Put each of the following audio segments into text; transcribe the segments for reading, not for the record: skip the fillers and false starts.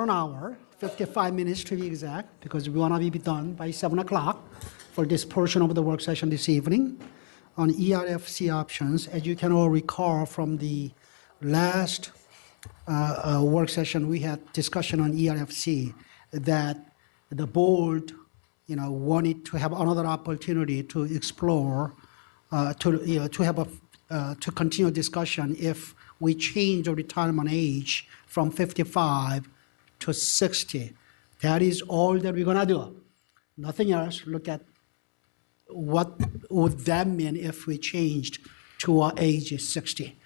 An hour, 55 minutes to be exact, because we want to be done by 7 o'clock for this portion of the work session this evening on ERFC options. As you can all recall from the last work session, we had discussion on ERFC that the board, wanted to have another opportunity to explore, to continue discussion if we change the retirement age from 55 to 60. That is all that we're going to do. Nothing else. Look at what would that mean if we changed to our age 60.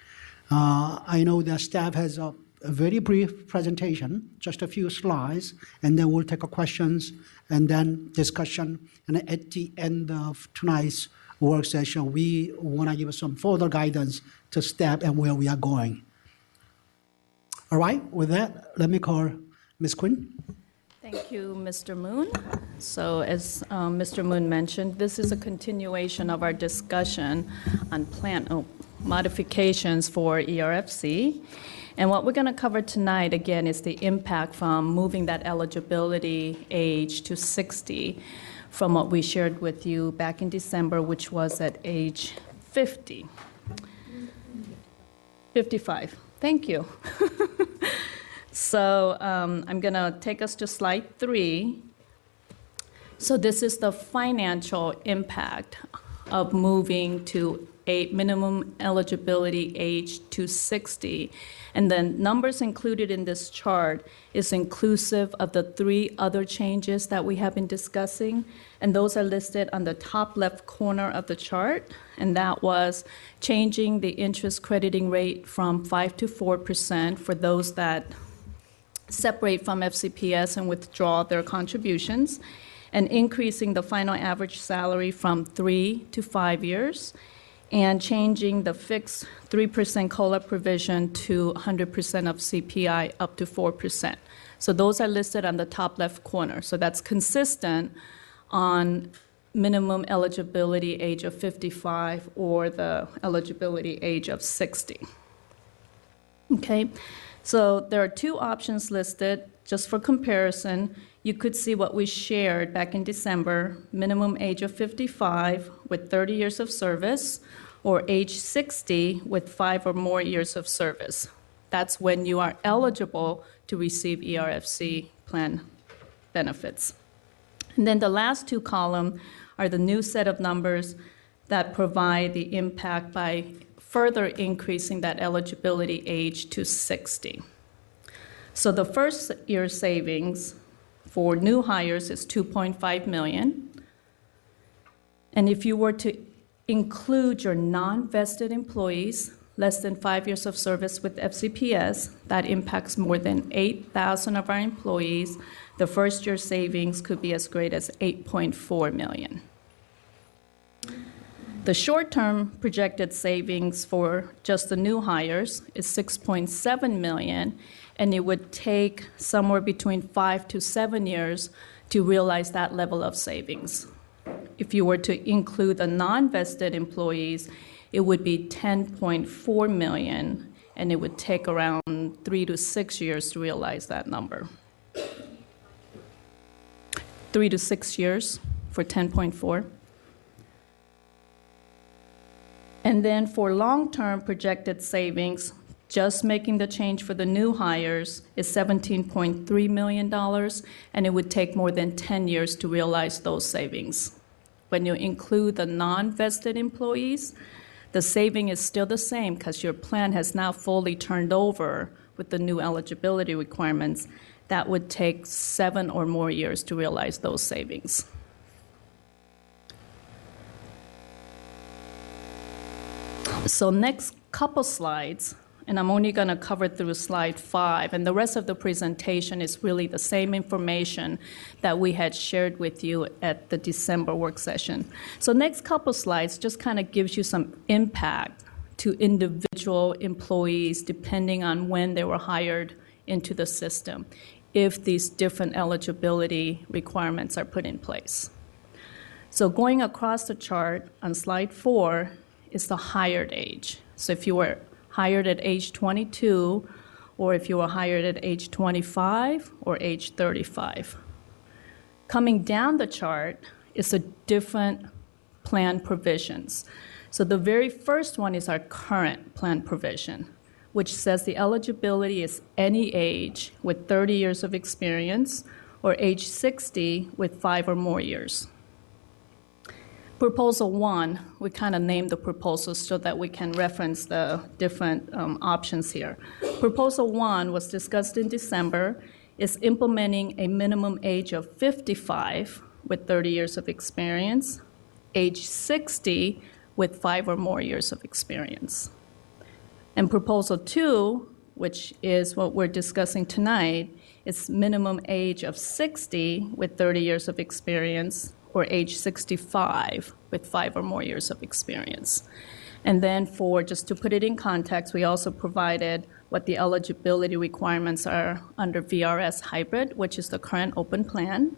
I know the staff has a very brief presentation, just a few slides, and then we'll take questions and then discussion. And at the end of tonight's work session, we want to give some further guidance to staff and where we are going. All right, with that, let me call Ms. Quinn. Thank you, Mr. Moon. So as Mr. Moon mentioned, this is a continuation of our discussion on plan modifications for ERFC. And what we're going to cover tonight, again, is the impact from moving that eligibility age to 60 from what we shared with you back in December, which was at age 55. Thank you. So I'm going to take us to slide 3. So this is the financial impact of moving to a minimum eligibility age to 60. And the numbers included in this chart is inclusive of the 3 other changes that we have been discussing. And those are listed on the top left corner of the chart. And that was changing the interest crediting rate from 5 to 4% for those that separate from FCPS and withdraw their contributions, and increasing the final average salary from 3 to 5 years, and changing the fixed 3% COLA provision to 100% of CPI up to 4%. So those are listed on the top left corner. So that's consistent on minimum eligibility age of 55 or the eligibility age of 60. Okay. So there are 2 options listed just for comparison. You could see what we shared back in December, minimum age of 55 with 30 years of service, or age 60 with 5 or more years of service. That's when you are eligible to receive ERFC plan benefits. And then the last 2 columns are the new set of numbers that provide the impact by further increasing that eligibility age to 60. So the first year savings for new hires is $2.5 million. And if you were to include your non-vested employees, less than 5 years of service with FCPS, that impacts more than 8,000 of our employees. The first year savings could be as great as $8.4 million. The short-term projected savings for just the new hires is $6.7 million, and it would take somewhere between 5 to 7 years to realize that level of savings. If you were to include the non-vested employees, it would be $10.4 million, and it would take around 3 to 6 years to realize that number. 3 to 6 years for 10.4. And then for long-term projected savings, just making the change for the new hires is $17.3 million, and it would take more than 10 years to realize those savings. When you include the non-vested employees, the saving is still the same because your plan has now fully turned over with the new eligibility requirements. That would take 7 or more years to realize those savings. So next couple slides, and I'm only going to cover through slide 5, and the rest of the presentation is really the same information that we had shared with you at the December work session. So next couple slides just kind of gives you some impact to individual employees depending on when they were hired into the system, if these different eligibility requirements are put in place. So going across the chart on slide 4 is the hired age. So if you were hired at age 22 or if you were hired at age 25 or age 35. Coming down the chart is a different plan provisions. So the very first one is our current plan provision, which says the eligibility is any age with 30 years of experience or age 60 with 5 or more years. Proposal 1, we kind of named the proposals so that we can reference the different options here. Proposal 1 was discussed in December, is implementing a minimum age of 55 with 30 years of experience, age 60 with 5 or more years of experience. And Proposal 2, which is what we're discussing tonight, is minimum age of 60 with 30 years of experience or age 65 with 5 or more years of experience. And then just to put it in context, we also provided what the eligibility requirements are under VRS hybrid, which is the current open plan,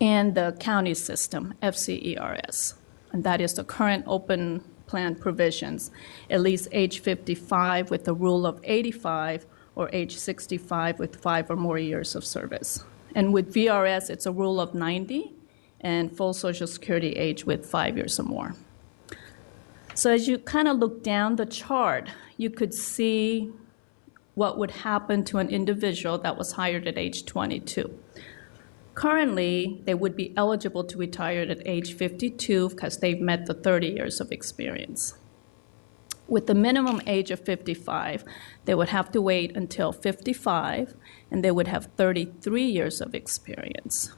and the county system, FCERS. And that is the current open plan provisions, at least age 55 with a rule of 85 or age 65 with 5 or more years of service. And with VRS, it's a rule of 90 and full Social Security age with 5 years or more. So as you kind of look down the chart, you could see what would happen to an individual that was hired at age 22. Currently, they would be eligible to retire at age 52 because they've met the 30 years of experience. With the minimum age of 55, they would have to wait until 55, and they would have 33 years of experience.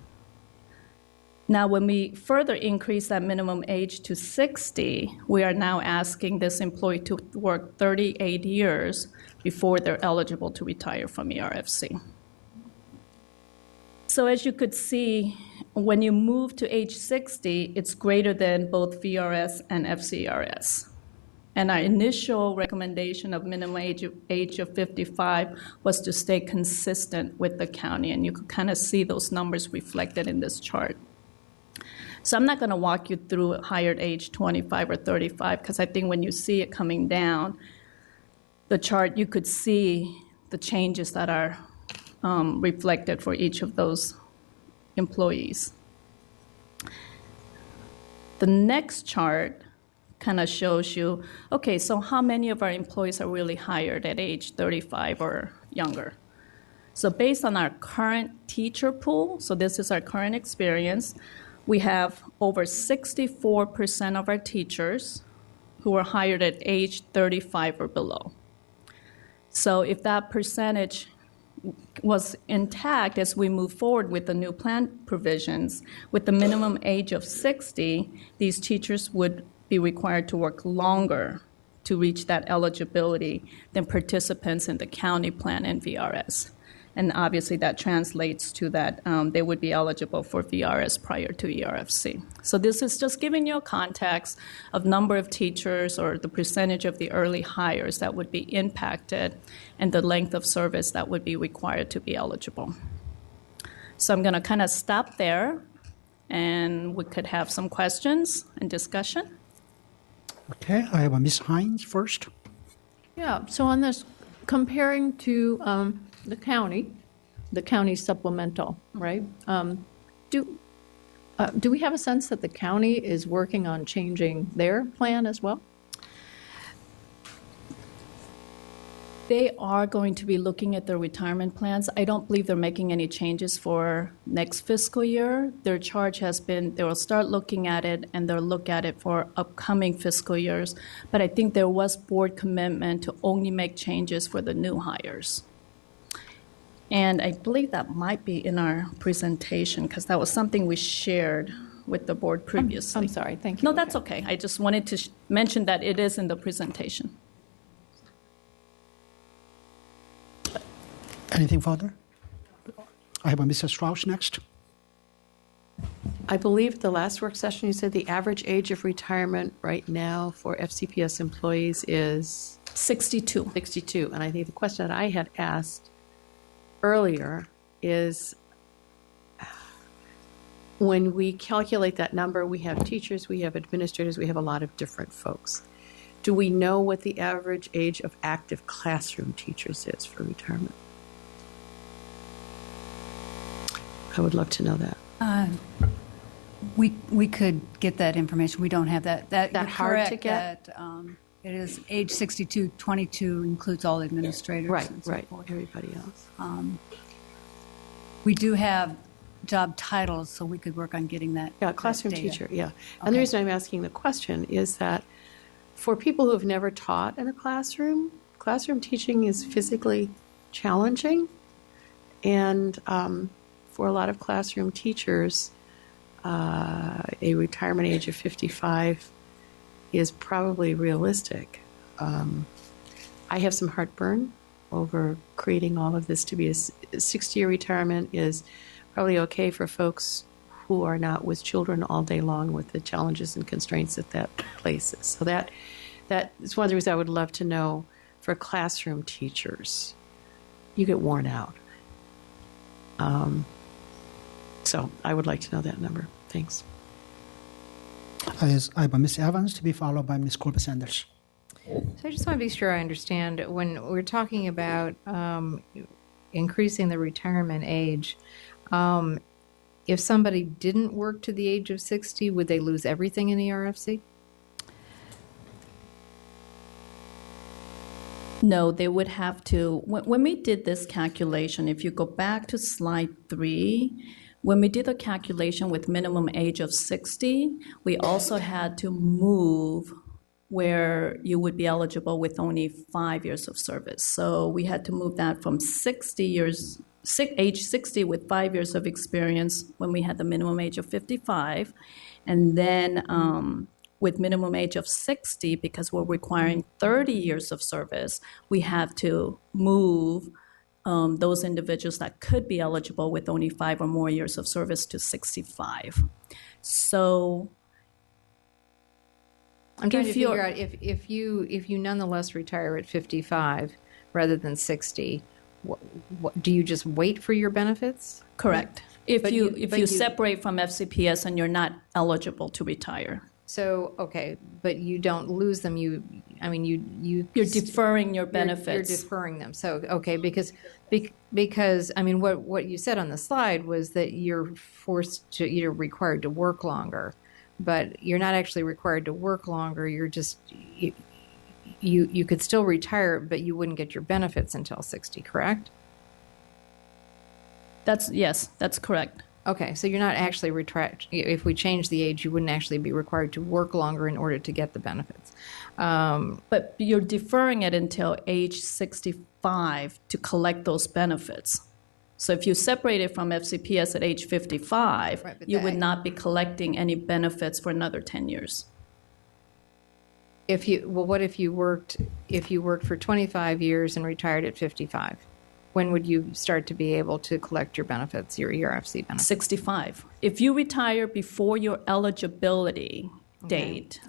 Now, when we further increase that minimum age to 60, we are now asking this employee to work 38 years before they're eligible to retire from ERFC. So as you could see, when you move to age 60, it's greater than both VRS and FCRS. And our initial recommendation of minimum age of 55 was to stay consistent with the county, and you could kind of see those numbers reflected in this chart. So I'm not going to walk you through hired age 25 or 35, because I think when you see it coming down the chart, you could see the changes that are reflected for each of those employees. The next chart kind of shows you, okay, so how many of our employees are really hired at age 35 or younger? So based on our current teacher pool, so this is our current experience, we have over 64% of our teachers who are hired at age 35 or below. So if that percentage was intact as we move forward with the new plan provisions, with the minimum age of 60, these teachers would be required to work longer to reach that eligibility than participants in the county plan and VRS. And obviously that translates to that they would be eligible for VRS prior to ERFC. So this is just giving you a context of number of teachers or the percentage of the early hires that would be impacted and the length of service that would be required to be eligible. So I'm going to kind of stop there, and we could have some questions and discussion. Okay, I have Ms. Hines first. Yeah, so on this, comparing to the county supplemental, right? Do we have a sense that the county is working on changing their plan as well? They are going to be looking at their retirement plans. I don't believe they're making any changes for next fiscal year. Their charge has been, they will start looking at it, and they'll look at it for upcoming fiscal years. But I think there was board commitment to only make changes for the new hires. And I believe that might be in our presentation, because that was something we shared with the board previously. I'm sorry, thank you. No, that's okay. I just wanted to mention that it is in the presentation. Anything further? I have a Mrs. Strauss next. I believe at the last work session you said the average age of retirement right now for FCPS employees is 62. 62. And I think the question that I had asked earlier is, when we calculate that number, we have teachers, we have administrators, we have a lot of different folks. Do we know what the average age of active classroom teachers is for retirement? I would love to know that. We could get that information. We don't have that. That You're hard to correct get? that, it is age 62, 22 includes all administrators Right, and so right. forth. Everybody else. We do have job titles, so we could work on getting that. Yeah, that classroom data. teacher, yeah. And the Okay. reason I'm asking the question is that for people who have never taught in a classroom, classroom teaching is physically challenging. And for a lot of classroom teachers, a retirement age of 55 is probably realistic. I have some heartburn over creating all of this to be a 60-year retirement is probably okay for folks who are not with children all day long with the challenges and constraints that places. So that is one of the reasons I would love to know for classroom teachers. You get worn out. So I would like to know that number. Thanks. I have Ms. Evans to be followed by Ms. Colby Sanders. So I just want to be sure I understand when we're talking about increasing the retirement age. If somebody didn't work to the age of 60, would they lose everything in ERFC? No, they would have to, when we did this calculation, if you go back to slide 3, when we did the calculation with minimum age of 60, we also had to move where you would be eligible with only 5 years of service. So we had to move that from 60 years, age 60 with 5 years of experience when we had the minimum age of 55, and then with minimum age of 60, because we're requiring 30 years of service, we have to move those individuals that could be eligible with only 5 or more years of service to 65. So I'm trying to if you're- figure out if you nonetheless retire at 55 rather than 60, what, do you just wait for your benefits? correct. If But you you- separate from FCPS and you're not eligible to retire, So, okay, but you don't lose them. You're deferring your You're benefits. deferring them. So, okay, because I mean, what you said on the slide was that you're required to work longer, but you're not actually required to work longer. You're just you could still retire, but you wouldn't get your benefits until 60, correct? Yes, that's correct. Okay, so you're not actually if we change the age, you wouldn't actually be required to work longer in order to get the benefits. But you're deferring it until age 65 to collect those benefits. So if you separate it from FCPS at age 55, Right, but you would not be collecting any benefits for another 10 years. What if you worked for 25 years and retired at 55? When would you start to be able to collect your benefits, your ERFC benefits? 65. If you retire before your eligibility date,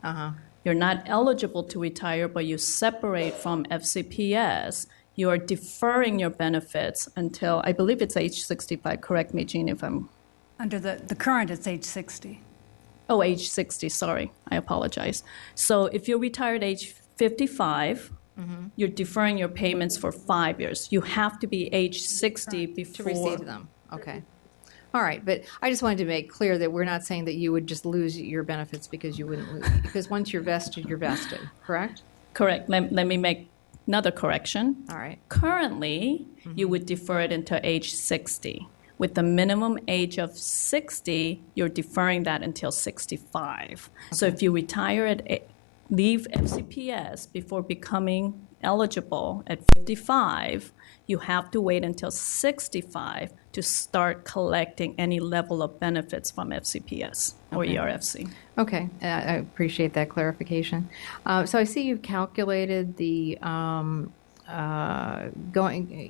you're not eligible to retire, but you separate from FCPS, you are deferring your benefits until, I believe it's age 65. Correct me, Jean, if I'm... Under the current, it's age 60. Oh, age 60, sorry. I apologize. So if you're retired age 55, you're deferring your payments for 5 years. You have to be age 60 before... To receive them, okay. All right, but I just wanted to make clear that we're not saying that you would just lose your benefits because you wouldn't lose, because once you're vested, correct? Correct. Let me make another correction. All right. Currently, you would defer it until age 60. With the minimum age of 60, you're deferring that until 65. So if you retire leave FCPS before becoming eligible at 55, you have to wait until 65 to start collecting any level of benefits from FCPS or ERFC. Okay, I appreciate that clarification. So I see you've calculated the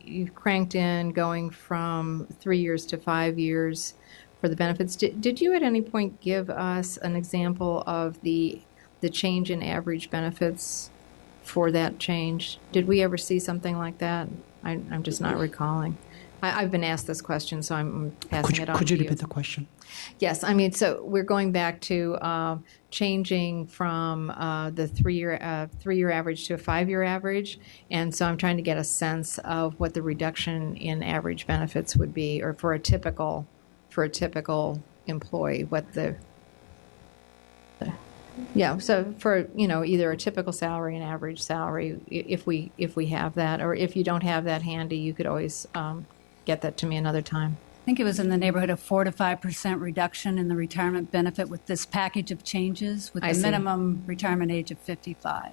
you've cranked in going from 3 years to 5 years for the benefits. Did you at any point give us an example of the change in average benefits for that change? Did we ever see something like that? I'm just not recalling. I've been asked this question, so I'm passing it on Could to you you. repeat the question? Yes, I mean, so we're going back to changing from the three-year average to a five-year average, and so I'm trying to get a sense of what the reduction in average benefits would be, or for a typical employee, what the yeah. So for either a typical salary and average salary, if we have that, or if you don't have that handy, you could always get that to me another time. I think it was in the neighborhood of 4 to 5% reduction in the retirement benefit with this package of changes, with I the see. minimum retirement age of 55.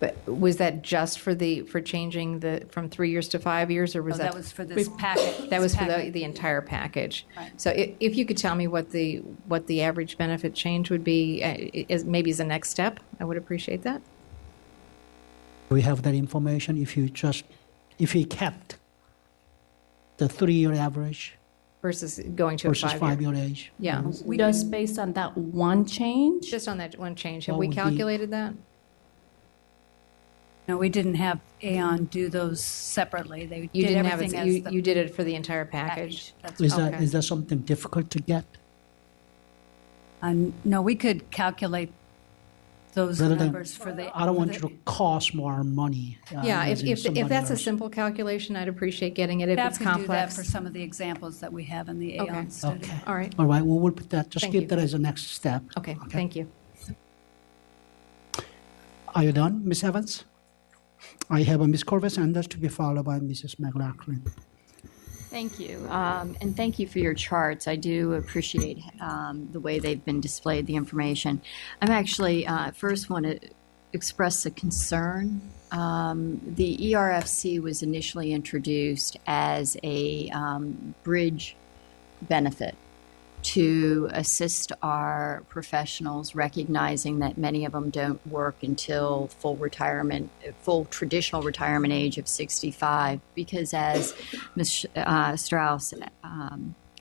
But was that just for changing from 3 years to 5 years, or was So that was for this package. that was for the entire package? Right. So if you could tell me what the average benefit change would be, maybe as a next step, I would appreciate that. We have that information. If you kept the 3-year average Versus going to versus a 5-year. 5-year age. Yeah, Just based on that one change? just on that one change. Have What we would be- calculated that? No, we didn't have Aon do those separately. They You did didn't have everything it. as the You did it for the entire package. package. That's Is right. that is that something difficult to get? No, we could calculate those Rather than- numbers for the. I don't want for you to cost more money. Yeah, as in if somebody that's a else. simple calculation, I'd appreciate getting it. If Staff it's can do that complex, for some of the examples that we have in the Okay. Aon study. Okay. all right. All right. Well, we'll put that. Just Thank keep you. that as a next step. Okay, thank you. Are you done, Ms. Evans? I have a Ms. Corvus-Sanders to be followed by Mrs. McLaughlin. Thank you. And thank you for your charts. I do appreciate the way they've been displayed, the information. I'm actually first want to express a concern. The ERFC was initially introduced as a bridge benefit to assist our professionals, recognizing that many of them don't work until full traditional retirement age of 65, because as Ms. Strauss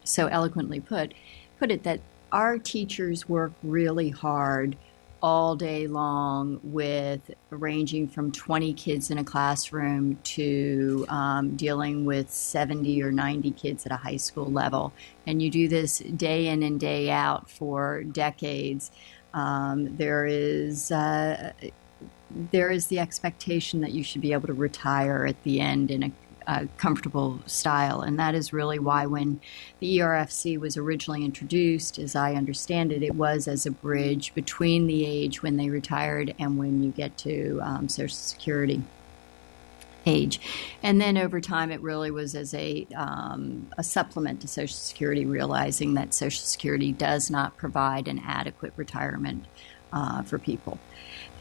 so eloquently put it, that our teachers work really hard all day long, with ranging from 20 kids in a classroom to dealing with 70 or 90 kids at a high school level. And you do this day in and day out for decades. There is the expectation that you should be able to retire at the end in a comfortable style. And that is really why when the ERFC was originally introduced, as I understand it, it was as a bridge between the age when they retired and when you get to Social Security age. And then over time, it really was as a supplement to Social Security, realizing that Social Security does not provide an adequate retirement for people.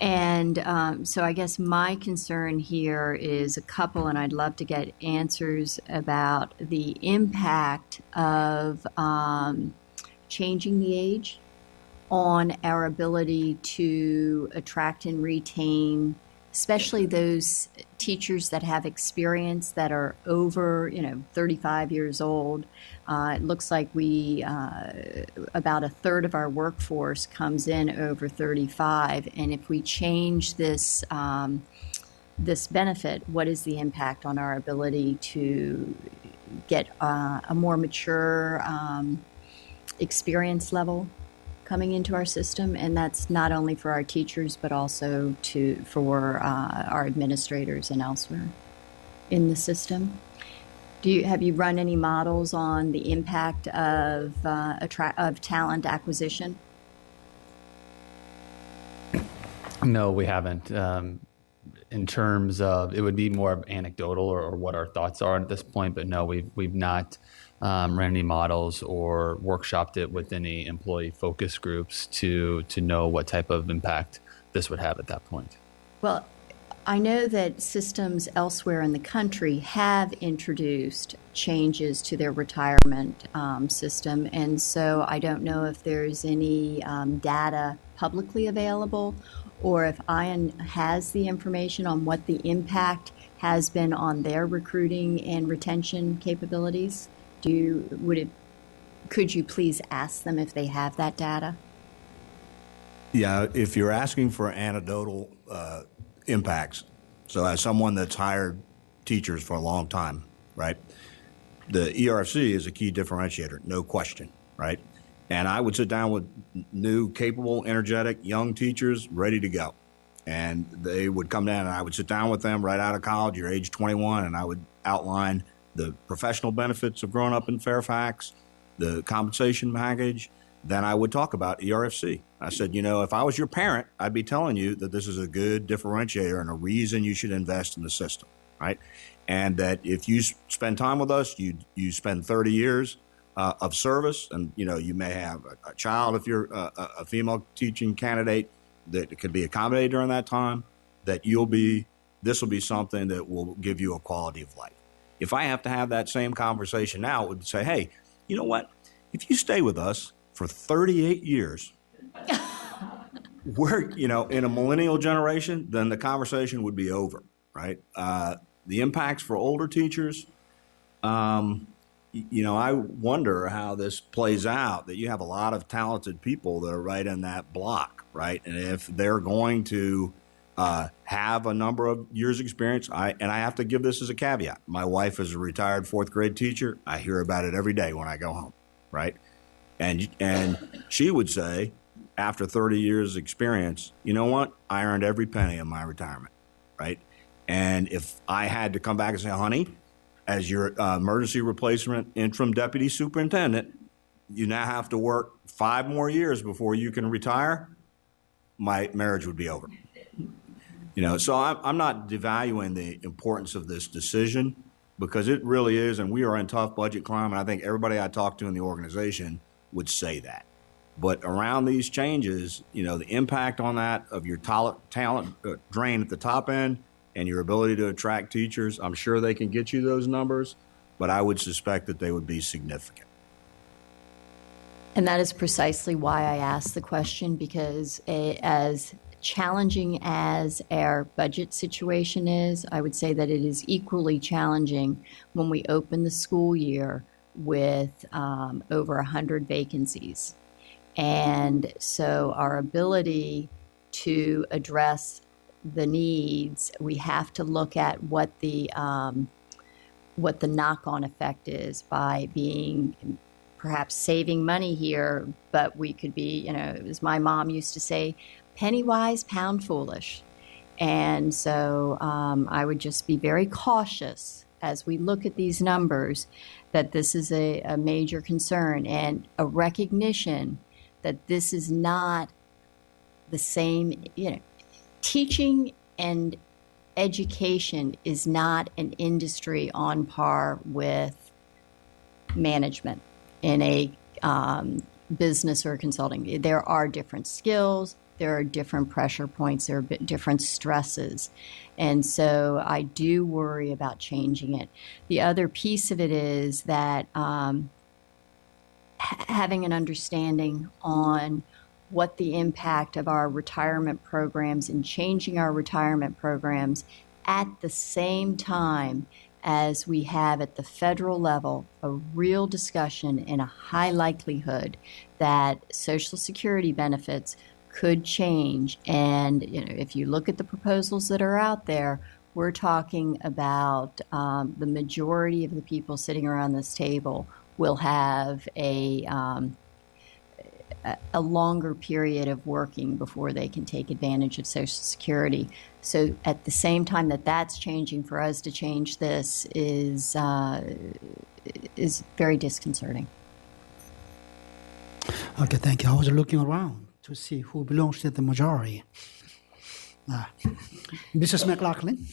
And so I guess my concern here is a couple, and I'd love to get answers about the impact of changing the age on our ability to attract and retain, especially those teachers that have experience that are over, 35 years old. It looks like about a third of our workforce comes in over 35, and if we change this benefit, what is the impact on our ability to get a more mature experience level coming into our system? And that's not only for our teachers, but also for our administrators and elsewhere in the system. Have you run any models on the impact of talent acquisition? No, we haven't. In terms of, it would be more anecdotal or what our thoughts are at this point, but no, we've not ran any models or workshopped it with any employee focus groups to know what type of impact this would have at that point. Well, I know that systems elsewhere in the country have introduced changes to their retirement system, and so I don't know if there's any data publicly available, or if ION has the information on what the impact has been on their recruiting and retention capabilities. Could you please ask them if they have that data? Yeah, if you're asking for anecdotal impacts, so as someone that's hired teachers for a long time, right, the ERFC is a key differentiator, no question, right? And I would sit down with new, capable, energetic, young teachers ready to go. And they would come down and I would sit down with them right out of college, you're age 21, and I would outline the professional benefits of growing up in Fairfax, the compensation package. Then I would talk about ERFC. I said, you know, if I was your parent, I'd be telling you that this is a good differentiator and a reason you should invest in the system, right? And that if you spend time with us, you spend 30 years of service, and you know you may have a child if you're a female teaching candidate that could be accommodated during that time. That this will be something that will give you a quality of life. If I have to have that same conversation now, it would say, hey, you know what? If you stay with us for 38 years, we're in a millennial generation, then the conversation would be over, right? The impacts for older teachers, I wonder how this plays out, that you have a lot of talented people that are right in that block, right? And if they're going to have a number of years experience, I have to give this as a caveat. My wife is a retired fourth grade teacher. I hear about it every day when I go home, right? And she would say, after 30 years experience, you know what? I earned every penny of my retirement, right? And if I had to come back and say, honey, as your emergency replacement interim deputy superintendent, you now have to work 5 more years before you can retire, my marriage would be over. So I'm not devaluing the importance of this decision, because it really is, and we are in tough budget climate. I think everybody I talk to in the organization would say that. But around these changes, the impact on that of your talent drain at the top end and your ability to attract teachers, I'm sure they can get you those numbers, but I would suspect that they would be significant. And that is precisely why I asked the question, because as challenging as our budget situation is, I would say that it is equally challenging when we open the school year with over 100 vacancies. And so our ability to address the needs, we have to look at what the knock-on effect is by being perhaps saving money here, but we could be, as my mom used to say, penny wise, pound foolish. And so I would just be very cautious as we look at these numbers that this is a major concern, and a recognition that this is not the same, teaching and education is not an industry on par with management in a business or consulting. There are different skills, there are different pressure points, there are different stresses. And so I do worry about changing it. The other piece of it is that having an understanding on what the impact of our retirement programs and changing our retirement programs at the same time as we have at the federal level a real discussion and a high likelihood that Social Security benefits could change. And if you look at the proposals that are out there, we're talking about the majority of the people sitting around this table will have a longer period of working before they can take advantage of Social Security. So at the same time that that's changing, for us to change this is very disconcerting. Okay, thank you. I was looking around to see who belongs to the majority. Mrs. McLaughlin.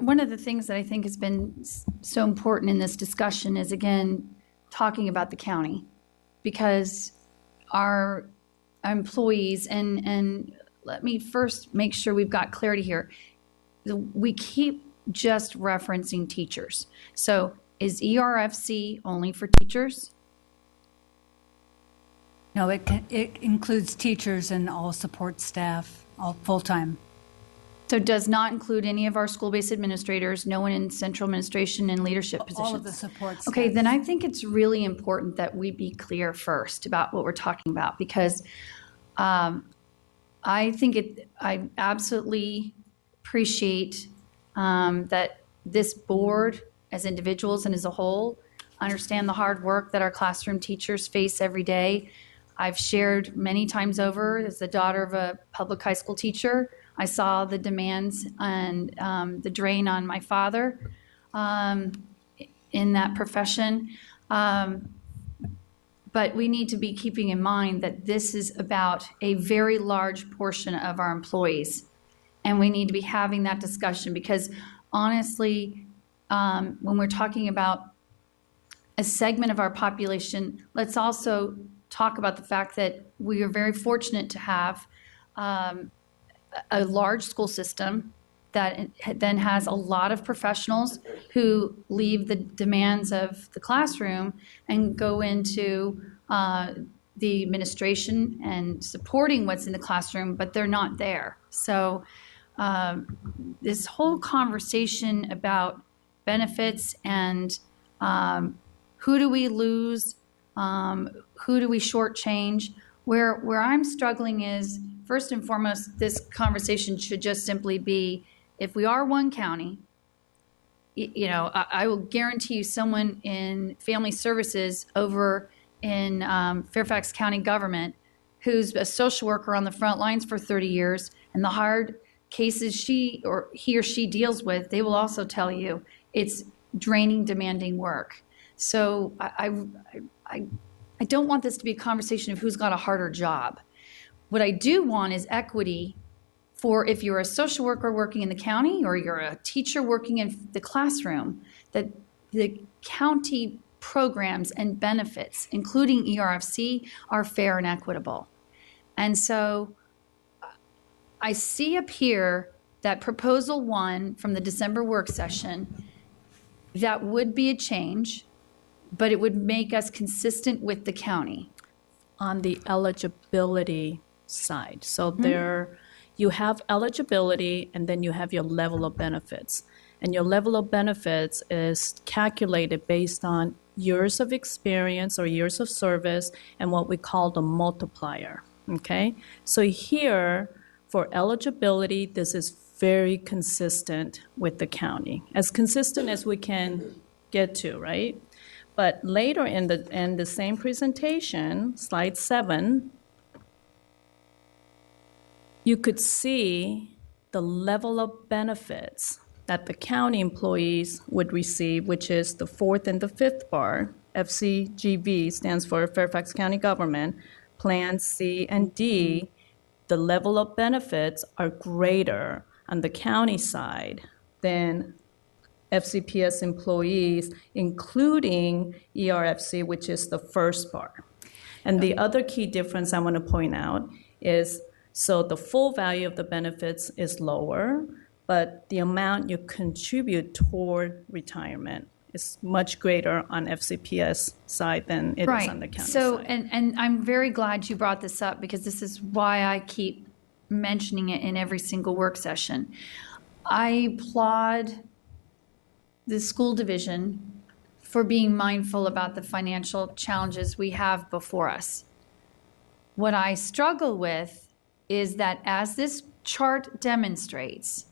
One of the things that I think has been so important in this discussion is, again, talking about the county, because our employees, and let me first make sure we've got clarity here. We keep just referencing teachers. So is ERFC only for teachers? No, it includes teachers and all support staff, all full-time. So it does not include any of our school-based administrators, no one in central administration and leadership positions? All of the support staff. Okay, then I think it's really important that we be clear first about what we're talking about, because I absolutely appreciate that this board, as individuals and as a whole, understand the hard work that our classroom teachers face every day. I've shared many times over, as the daughter of a public high school teacher, I saw the demands and the drain on my father in that profession. But we need to be keeping in mind that this is about a very large portion of our employees. And we need to be having that discussion because honestly, when we're talking about a segment of our population, let's also talk about the fact that we are very fortunate to have a large school system that then has a lot of professionals who leave the demands of the classroom and go into the administration and supporting what's in the classroom, but they're not there. So this whole conversation about benefits and who do we lose, who do we shortchange, where I'm struggling is, first and foremost, this conversation should just simply be, if we are one county, you know, I will guarantee you someone in family services over in Fairfax County government who's a social worker on the front lines for 30 years and the hard cases he or she deals with, they will also tell you it's draining, demanding work. So I don't want this to be a conversation of who's got a harder job. What I do want is equity for if you're a social worker working in the county or you're a teacher working in the classroom, that the county programs and benefits, including ERFC, are fair and equitable. And so I see up here that proposal 1 from the December work session, that would be a change, but it would make us consistent with the county. On the eligibility side. So there, you have eligibility and then you have your level of benefits. And your level of benefits is calculated based on years of experience or years of service and what we call the multiplier, okay? So here, for eligibility, this is very consistent with the county, as consistent as we can get to, right? But later in the same presentation, slide 7, you could see the level of benefits that the county employees would receive, which is the 4th and the 5th bar. FCGV stands for Fairfax County Government. Plan C and D, the level of benefits are greater on the county side than FCPS employees, including ERFC, which is the first bar. And the other key difference I want to point out is, so the full value of the benefits is lower, but the amount you contribute toward retirement is much greater on FCPS side than it is on the county so, side. and I'm very glad you brought this up because this is why I keep mentioning it in every single work session. I applaud the school division for being mindful about the financial challenges we have before us. What I struggle with is that as this chart demonstrates,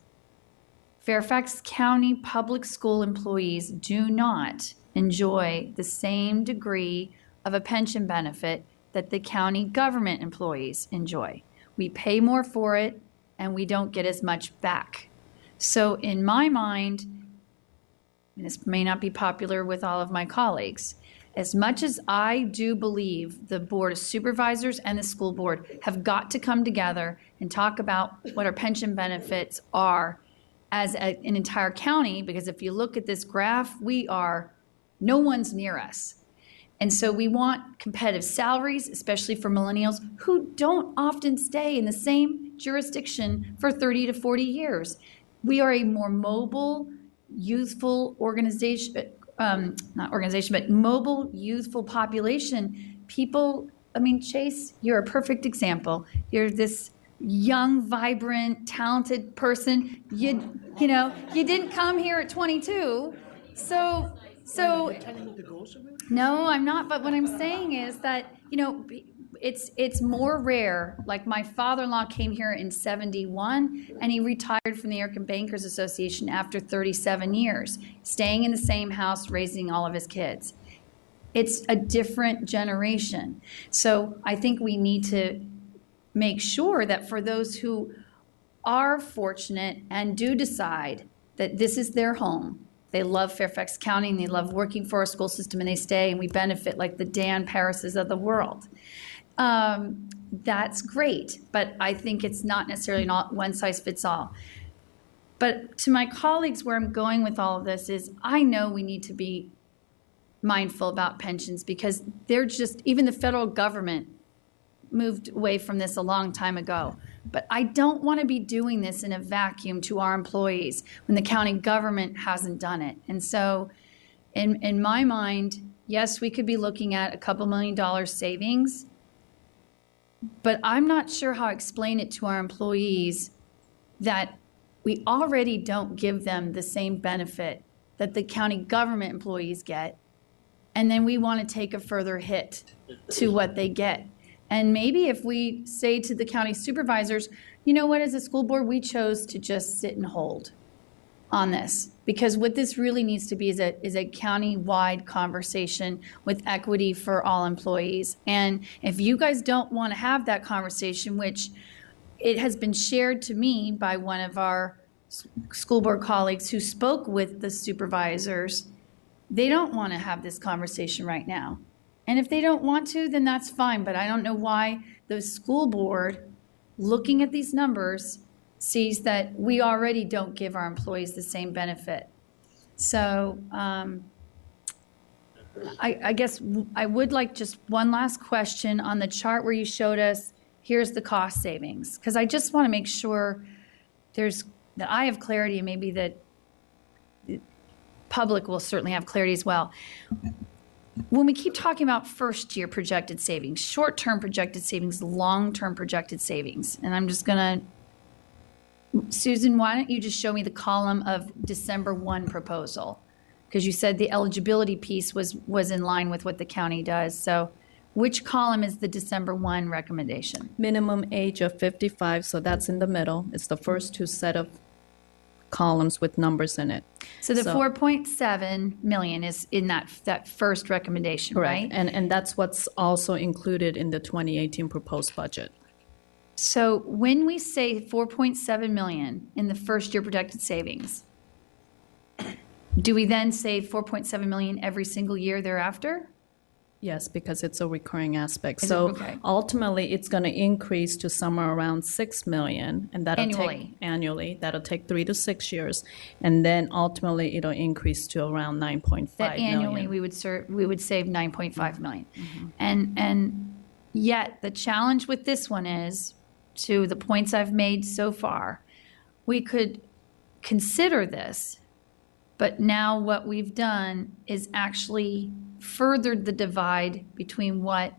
Fairfax County public school employees do not enjoy the same degree of a pension benefit that the county government employees enjoy. We pay more for it and we don't get as much back. So in my mind, and this may not be popular with all of my colleagues, as much as I do believe the Board of Supervisors and the school board have got to come together and talk about what our pension benefits are as an entire county, because if you look at this graph, no one's near us. And so we want competitive salaries, especially for millennials who don't often stay in the same jurisdiction for 30 to 40 years. We are a more mobile, youthful organization, but mobile, youthful population. People, I mean, Chase, you're a perfect example. You're this young, vibrant, talented person. You know, you didn't come here at 22. So no, I'm not. But what I'm saying is that, you know, it's more rare. Like my father-in-law came here in 71 and he retired from the American Bankers Association after 37 years, staying in the same house, raising all of his kids. It's a different generation. So I think we need to make sure that for those who are fortunate and do decide that this is their home, they love Fairfax County and they love working for our school system and they stay and we benefit like the Dan Parises of the world. That's great, but I think it's not necessarily not one size fits all. But to my colleagues, where I'm going with all of this is I know we need to be mindful about pensions because they're just, even the federal government moved away from this a long time ago. But I don't want to be doing this in a vacuum to our employees when the county government hasn't done it. And so in my mind, yes, we could be looking at a couple $1 million savings, but I'm not sure how to explain it to our employees that we already don't give them the same benefit that the county government employees get, and then we want to take a further hit to what they get. And maybe if we say to the county supervisors, you know what, as a school board, we chose to just sit and hold on this. Because what this really needs to be is a county-wide conversation with equity for all employees. And if you guys don't want to have that conversation, which it has been shared to me by one of our school board colleagues who spoke with the supervisors, they don't want to have this conversation right now. And if they don't want to, then that's fine. But I don't know why the school board, looking at these numbers, sees that we already don't give our employees the same benefit. So I guess I would like just one last question on the chart where you showed us, here's the cost savings. Because I just want to make sure that I have clarity, and maybe that the public will certainly have clarity as well. When we keep talking about first-year projected savings, short-term projected savings, long-term projected savings, and I'm just going to, Susan, why don't you just show me the column of December 1 proposal? Because you said the eligibility piece was in line with what the county does. So which column is the December 1 recommendation? Minimum age of 55, so that's in the middle. It's the first two set of columns with numbers in it. So the 4.7 million is in that first recommendation, Correct. right? And that's what's also included in the 2018 proposed budget. So when we say 4.7 million in the first year projected savings, do we then say 4.7 million every single year thereafter? Yes, because it's a recurring aspect. Is it? So Okay. ultimately, it's going to increase to somewhere around 6 million, and that'll Annually. annually. That'll take 3 to 6 years, and then ultimately it'll increase to around 9.5 That annually million. we would save 9.5 million. And yet the challenge with this one is, to the points I've made so far, we could consider this, but now what we've done is actually furthered the divide between what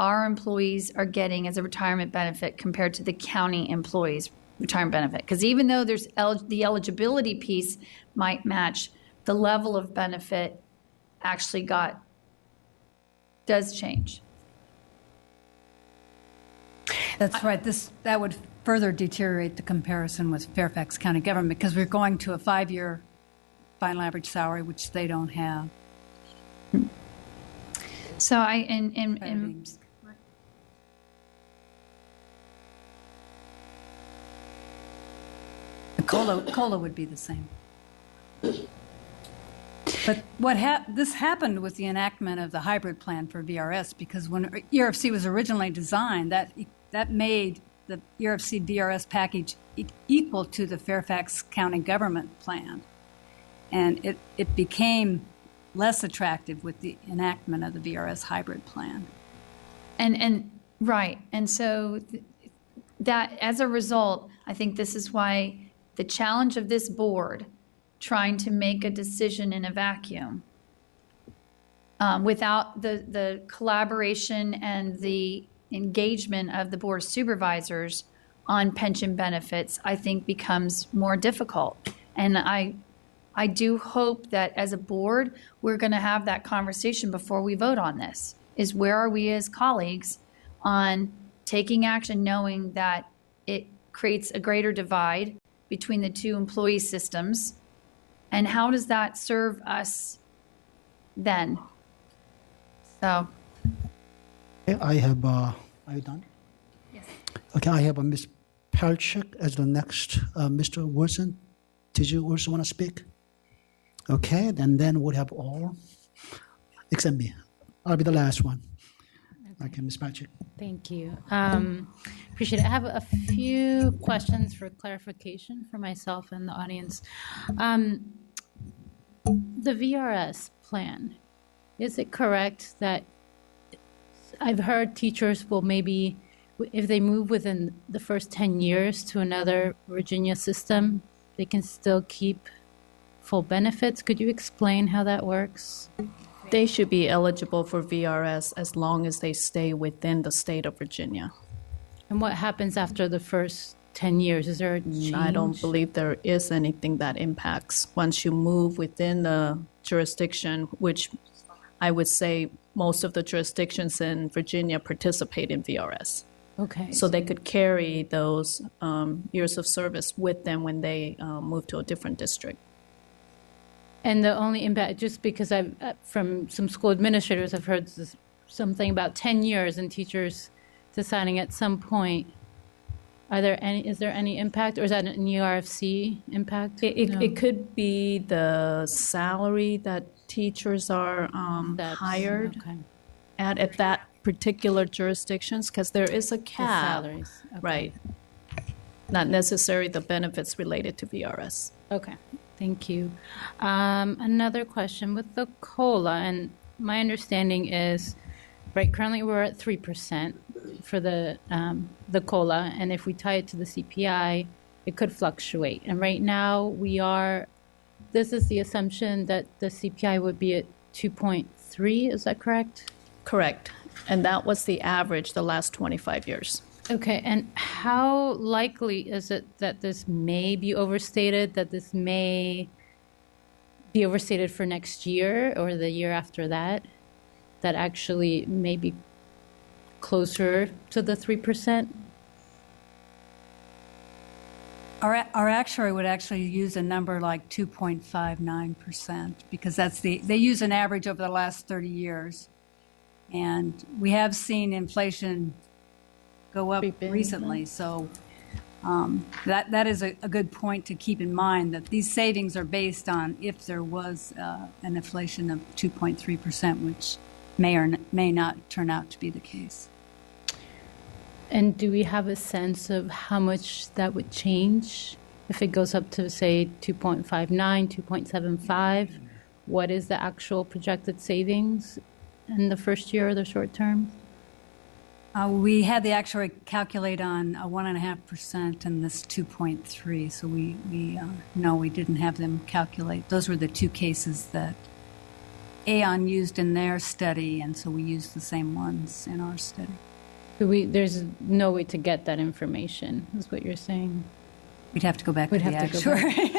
our employees are getting as a retirement benefit compared to the county employees' retirement benefit. Because even though there's the eligibility piece might match, the level of benefit actually does change. That's right. That would further deteriorate the comparison with Fairfax County government because we're going to a 5-year final average salary, which they don't have. So The COLA would be the same. But this happened with the enactment of the hybrid plan for VRS because when ERFC was originally designed, that made the ERFC VRS package equal to the Fairfax County government plan. And it became less attractive with the enactment of the VRS hybrid plan. And right. And so that as a result, I think this is why the challenge of this board trying to make a decision in a vacuum without the collaboration and the engagement of the board of supervisors on pension benefits, I think becomes more difficult. And I do hope that as a board, we're going to have that conversation before we vote on this, is where are we as colleagues on taking action knowing that it creates a greater divide between the two employee systems? And how does that serve us then? So, Okay, I have, are you done? yes. Okay, I have Ms. Pelchik as the next. Mr. Wilson, did you also want to speak? Okay, and then we'll have all, except me. I'll be the last one. Okay, Ms. Pelchik. Thank you. Appreciate it. I have a few questions for clarification for myself and the audience. The VRS plan, is it correct that I've heard teachers will maybe, if they move within the first 10 years to another Virginia system, they can still keep full benefits? Could you explain how that works? They should be eligible for VRS as long as they stay within the state of Virginia. And what happens after the first 10 years? Is there a change? I don't believe there is anything that impacts. Once you move within the jurisdiction, which I would say most of the jurisdictions in Virginia participate in VRS. Okay. So they could carry those years of service with them when they move to a different district. And the only impact, just because I've, from some school administrators, I've heard something about 10 years and teachers deciding at some point, is there any impact, or is that an ERFC impact? It could be the salary that teachers are hired Okay. at that particular jurisdictions, because there is a The cap. salaries. Okay. Right. Not necessarily the benefits related to VRS. Okay, thank you. Another question with the COLA, and my understanding is, right, currently we're at 3% for the COLA, and if we tie it to the CPI, it could fluctuate. And right now this is the assumption that the CPI would be at 2.3, is that correct? Correct. And that was the average the last 25 years. Okay, and how likely is it that this may be overstated, that this may be overstated for next year or the year after that, that actually may be closer to the 3%? Our actuary would actually use a number like 2.59% because they use an average over the last 30 years. And we have seen inflation go up recently. So that is a good point to keep in mind, that these savings are based on if there was an inflation of 2.3%, which may or may not turn out to be the case. And do we have a sense of how much that would change if it goes up to, say, 2.59, 2.75? What is the actual projected savings in the first year of the short term? We had the actuary calculate on a 1.5% and this 2.3. So we didn't have them calculate. Those were the two cases that Aon used in their study, and so we used the same ones in our study. There's no way to get that information, is what you're saying? We'd have to go back to the actuary.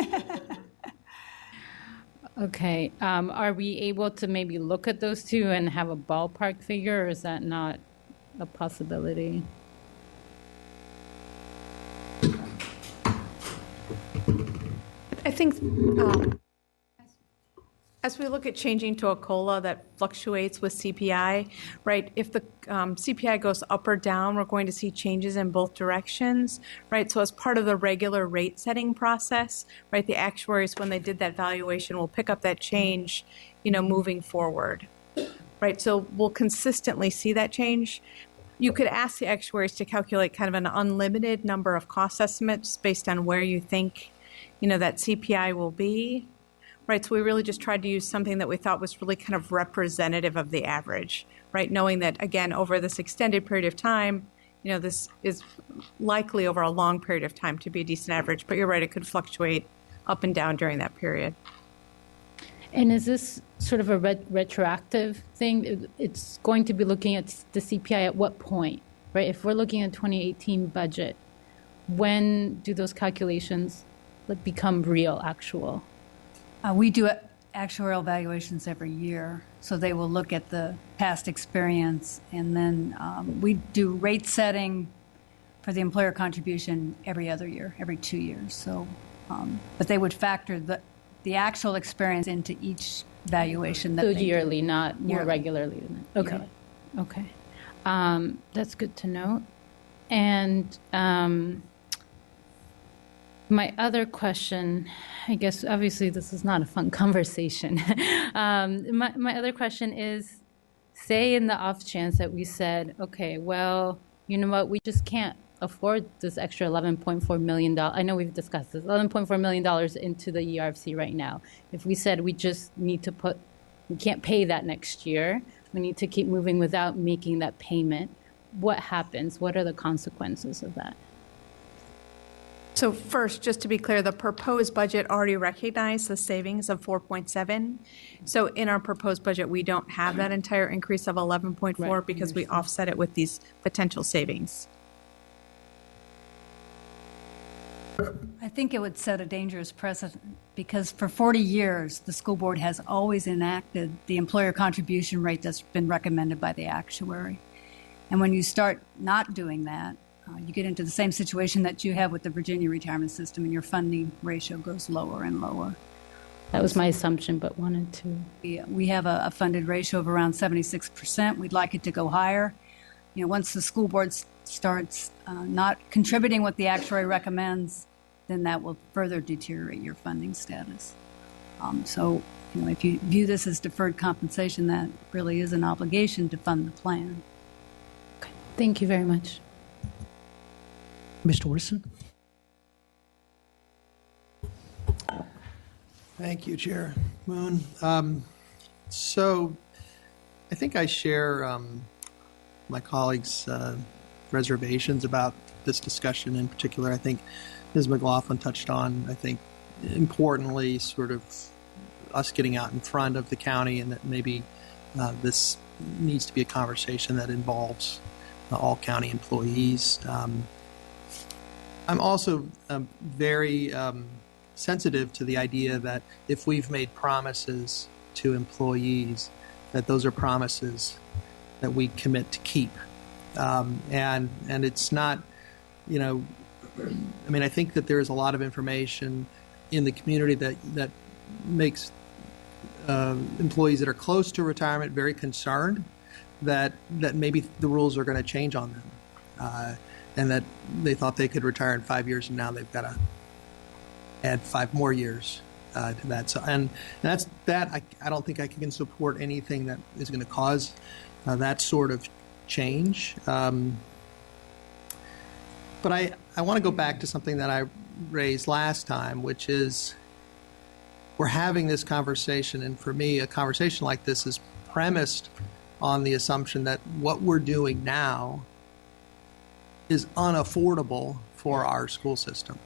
Okay. Are we able to maybe look at those two and have a ballpark figure, or is that not a possibility? I think as we look at changing to a COLA that fluctuates with CPI, right, if the CPI goes up or down, we're going to see changes in both directions, right? So as part of the regular rate setting process, right, the actuaries, when they did that valuation, will pick up that change, moving forward, right? So we'll consistently see that change. You could ask the actuaries to calculate kind of an unlimited number of cost estimates based on where you think, that CPI will be. Right, so we really just tried to use something that we thought was really kind of representative of the average, right? Knowing that, again, over this extended period of time, this is likely over a long period of time to be a decent average. But you're right, it could fluctuate up and down during that period. And is this sort of a retroactive thing? It's going to be looking at the CPI at what point, right? If we're looking at 2018 budget, when do those calculations become real, actual? We do actuarial evaluations every year. So they will look at the past experience, and then we do rate setting for the employer contribution every other year, every 2 years. So, but they would factor the actual experience into each valuation. So yearly, not more Yearly. regularly than that. Okay. Yearly. Okay. That's good to know. And my other question, I guess, obviously this is not a fun conversation. My other question is, say in the off chance that we said, okay, well, you know what, we just can't afford this extra $11.4 million. I know we've discussed this, $11.4 million into the ERFC right now. If we said we just need to we can't pay that next year, we need to keep moving without making that payment, what happens? What are the consequences of that? So first, just to be clear, the proposed budget already recognized the savings of 4.7. So in our proposed budget, we don't have that entire increase of 11.4 Right, because we offset it with these potential savings. I think it would set a dangerous precedent because for 40 years, the school board has always enacted the employer contribution rate that's been recommended by the actuary. And when you start not doing that, you get into the same situation that you have with the Virginia retirement system, and your funding ratio goes lower and lower. That was my assumption, but wanted to. We have a funded ratio of around 76%. We'd like it to go higher. You know, once the school board starts not contributing what the actuary recommends, then that will further deteriorate your funding status. So, you know, if you view this as deferred compensation, that really is an obligation to fund the plan. Okay. Thank you very much. Mr. Wilson? Thank you, Chair Moon. So I think I share my colleagues' reservations about this discussion in particular. I think Ms. McLaughlin touched on, I think, importantly, sort of us getting out in front of the county, and that maybe this needs to be a conversation that involves all county employees. I'm also very sensitive to the idea that if we've made promises to employees, that those are promises that we commit to keep. And it's not, you know, I mean, I think that there is a lot of information in the community that makes employees that are close to retirement very concerned that maybe the rules are going to change on them. And that they thought they could retire in 5 years, and now they've got to add 5 more years to that. So, and that's that. I don't think I can support anything that is going to cause that sort of change. But I want to go back to something that I raised last time, which is we're having this conversation, and for me, a conversation like this is premised on the assumption that what we're doing now is unaffordable for our school system.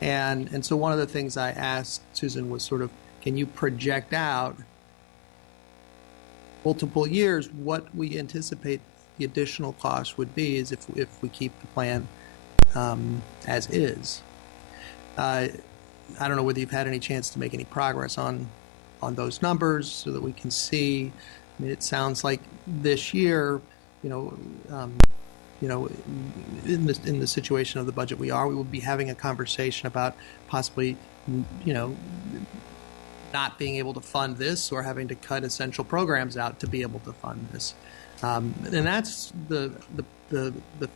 And so one of the things I asked Susan was sort of, can you project out multiple years what we anticipate the additional cost would be is if we keep the plan as is. I don't know whether you've had any chance to make any progress on those numbers so that we can see. I mean, it sounds like this year, in the situation of the budget we will be having a conversation about possibly, not being able to fund this or having to cut essential programs out to be able to fund this. And that's the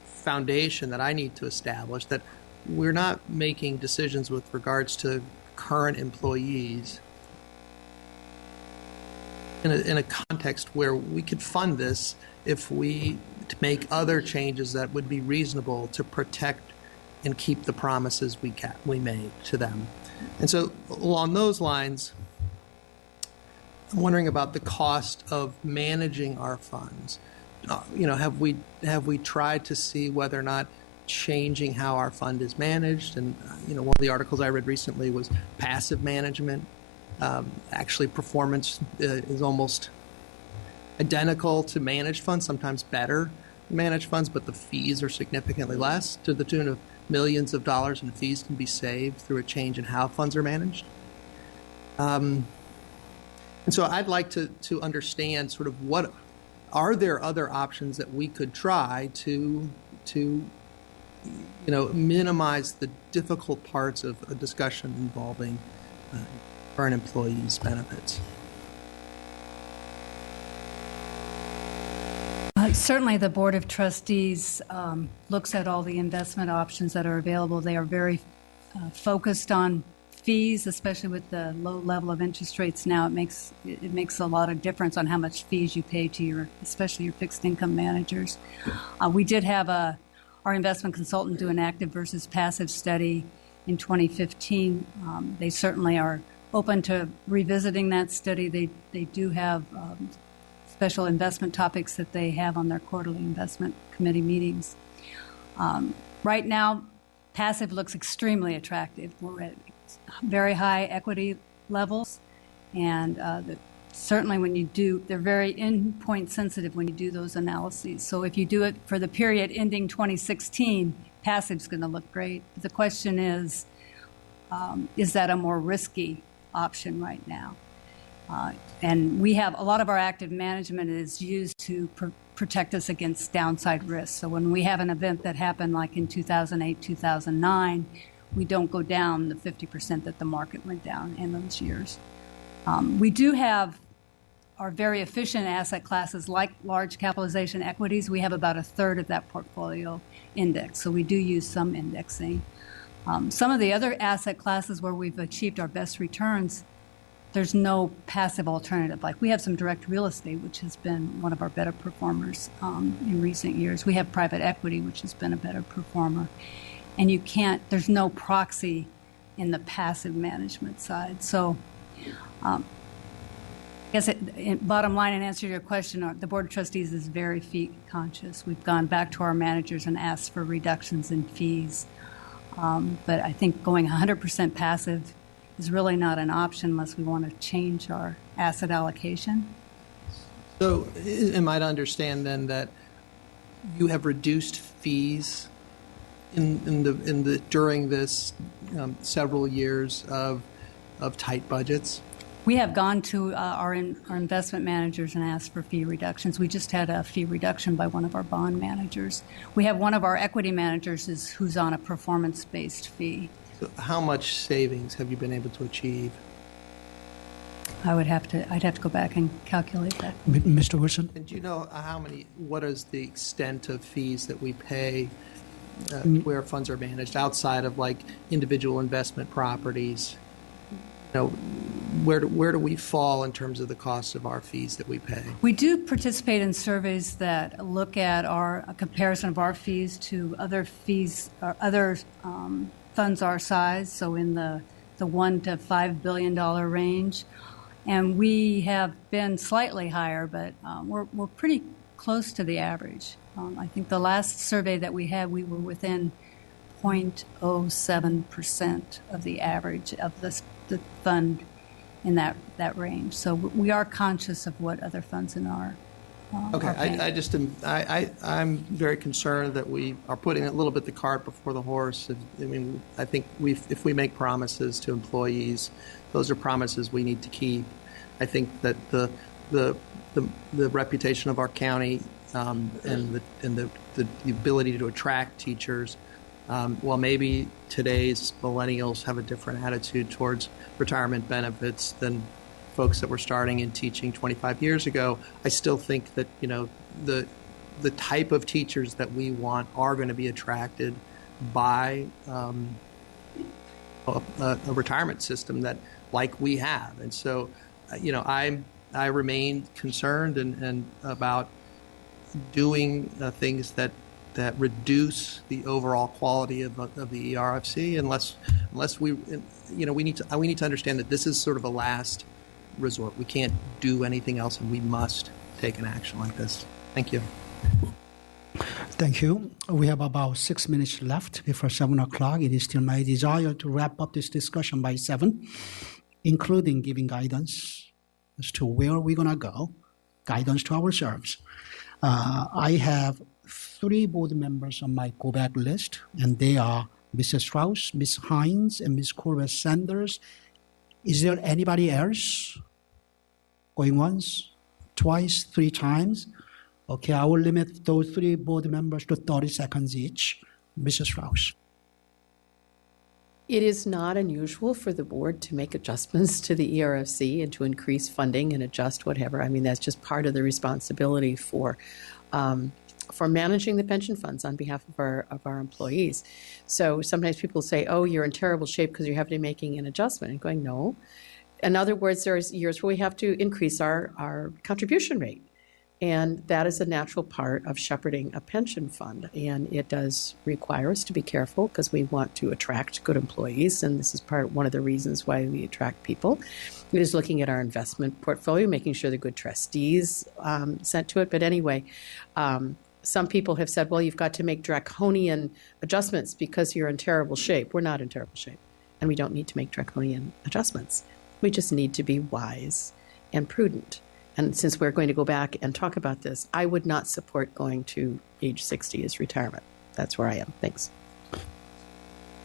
foundation that I need to establish, that we're not making decisions with regards to current employees in a context where we could fund this if we make other changes that would be reasonable to protect and keep the promises we made to them. And so along those lines, I'm wondering about the cost of managing our funds. Have we tried to see whether or not changing how our fund is managed? And one of the articles I read recently was passive management. Actually, performance is almost identical to managed funds, sometimes better managed funds, but the fees are significantly less, to the tune of millions of dollars in fees can be saved through a change in how funds are managed. And so I'd like to understand sort of what are there other options that we could try to minimize the difficult parts of a discussion involving current employees' benefits. Certainly, the Board of Trustees looks at all the investment options that are available. They are very focused on fees, especially with the low level of interest rates now. It makes a lot of difference on how much fees you pay to especially your fixed income managers. We did have our investment consultant do an active versus passive study in 2015. They certainly are open to revisiting that study. They do have special investment topics that they have on their quarterly investment committee meetings. Right now, passive looks extremely attractive. We're at very high equity levels, and certainly when you do, they're very endpoint sensitive when you do those analyses. So if you do it for the period ending 2016, passive's going to look great. The question is that a more risky option right now? And we have a lot of our active management is used to protect us against downside risks. So when we have an event that happened like in 2008, 2009, we don't go down the 50% that the market went down in those years. We do have our very efficient asset classes like large capitalization equities. We have about a third of that portfolio index, so we do use some indexing. Some of the other asset classes where we've achieved our best returns, there's no passive alternative. Like we have some direct real estate, which has been one of our better performers in recent years. We have private equity, which has been a better performer. And there's no proxy in the passive management side. So I guess bottom line, and answer your question, the Board of Trustees is very fee conscious. We've gone back to our managers and asked for reductions in fees. But I think going 100% passive is really not an option unless we want to change our asset allocation. So am I to understand then that you have reduced fees during this several years of tight budgets? We have gone to our investment managers and asked for fee reductions. We just had a fee reduction by one of our bond managers. We have one of our equity managers who's on a performance-based fee. So how much savings have you been able to achieve? I'd have to go back and calculate that. Mr. Wilson? And do you know what is the extent of fees that we pay where funds are managed outside of like individual investment properties? Where do we fall in terms of the cost of our fees that we pay? We do participate in surveys that look at a comparison of our fees to other fees or other funds our size, so in the $1 to $5 billion range. And we have been slightly higher, but we're pretty close to the average. I think the last survey that we had, we were within 0.07% of the average of the fund in that range. So we are conscious of what other funds in our okay. I'm very concerned that we are putting a little bit the cart before the horse. I mean, I think if we make promises to employees, those are promises we need to keep. I think that the reputation of our county and the ability to attract teachers. While maybe today's millennials have a different attitude towards retirement benefits than folks that were starting in teaching 25 years ago, I still think that the type of teachers that we want are going to be attracted by a retirement system that like we have, and so I remain concerned and about doing things that reduce the overall quality of the ERFC unless we need to understand that this is sort of a last resort. We can't do anything else, and we must take an action like this. Thank you. Thank you. We have about 6 minutes left before 7 o'clock. It is still my desire to wrap up this discussion by 7, including giving guidance as to where we're going to go, guidance to ourselves. I have 3 board members on my go back list, and they are Mrs. Strauss, Ms. Hines, and Ms. Corbett Sanders. Is there anybody else Going once, twice, 3 times. Okay, I will limit those 3 board members to 30 seconds each. Mrs. Rouse. It is not unusual for the board to make adjustments to the ERFC and to increase funding and adjust whatever. I mean, that's just part of the responsibility for managing the pension funds on behalf of our employees. So sometimes people say, oh, you're in terrible shape because you're having to be making an adjustment. And going, no. In other words, there's years where we have to increase our contribution rate. And that is a natural part of shepherding a pension fund. And it does require us to be careful because we want to attract good employees. And this is one of the reasons why we attract people. It is looking at our investment portfolio, making sure the good trustees sent to it. But anyway, some people have said, well, you've got to make draconian adjustments because you're in terrible shape. We're not in terrible shape. And we don't need to make draconian adjustments. We just need to be wise and prudent. And since we're going to go back and talk about this, I would not support going to age 60 as retirement. That's where I am. Thanks.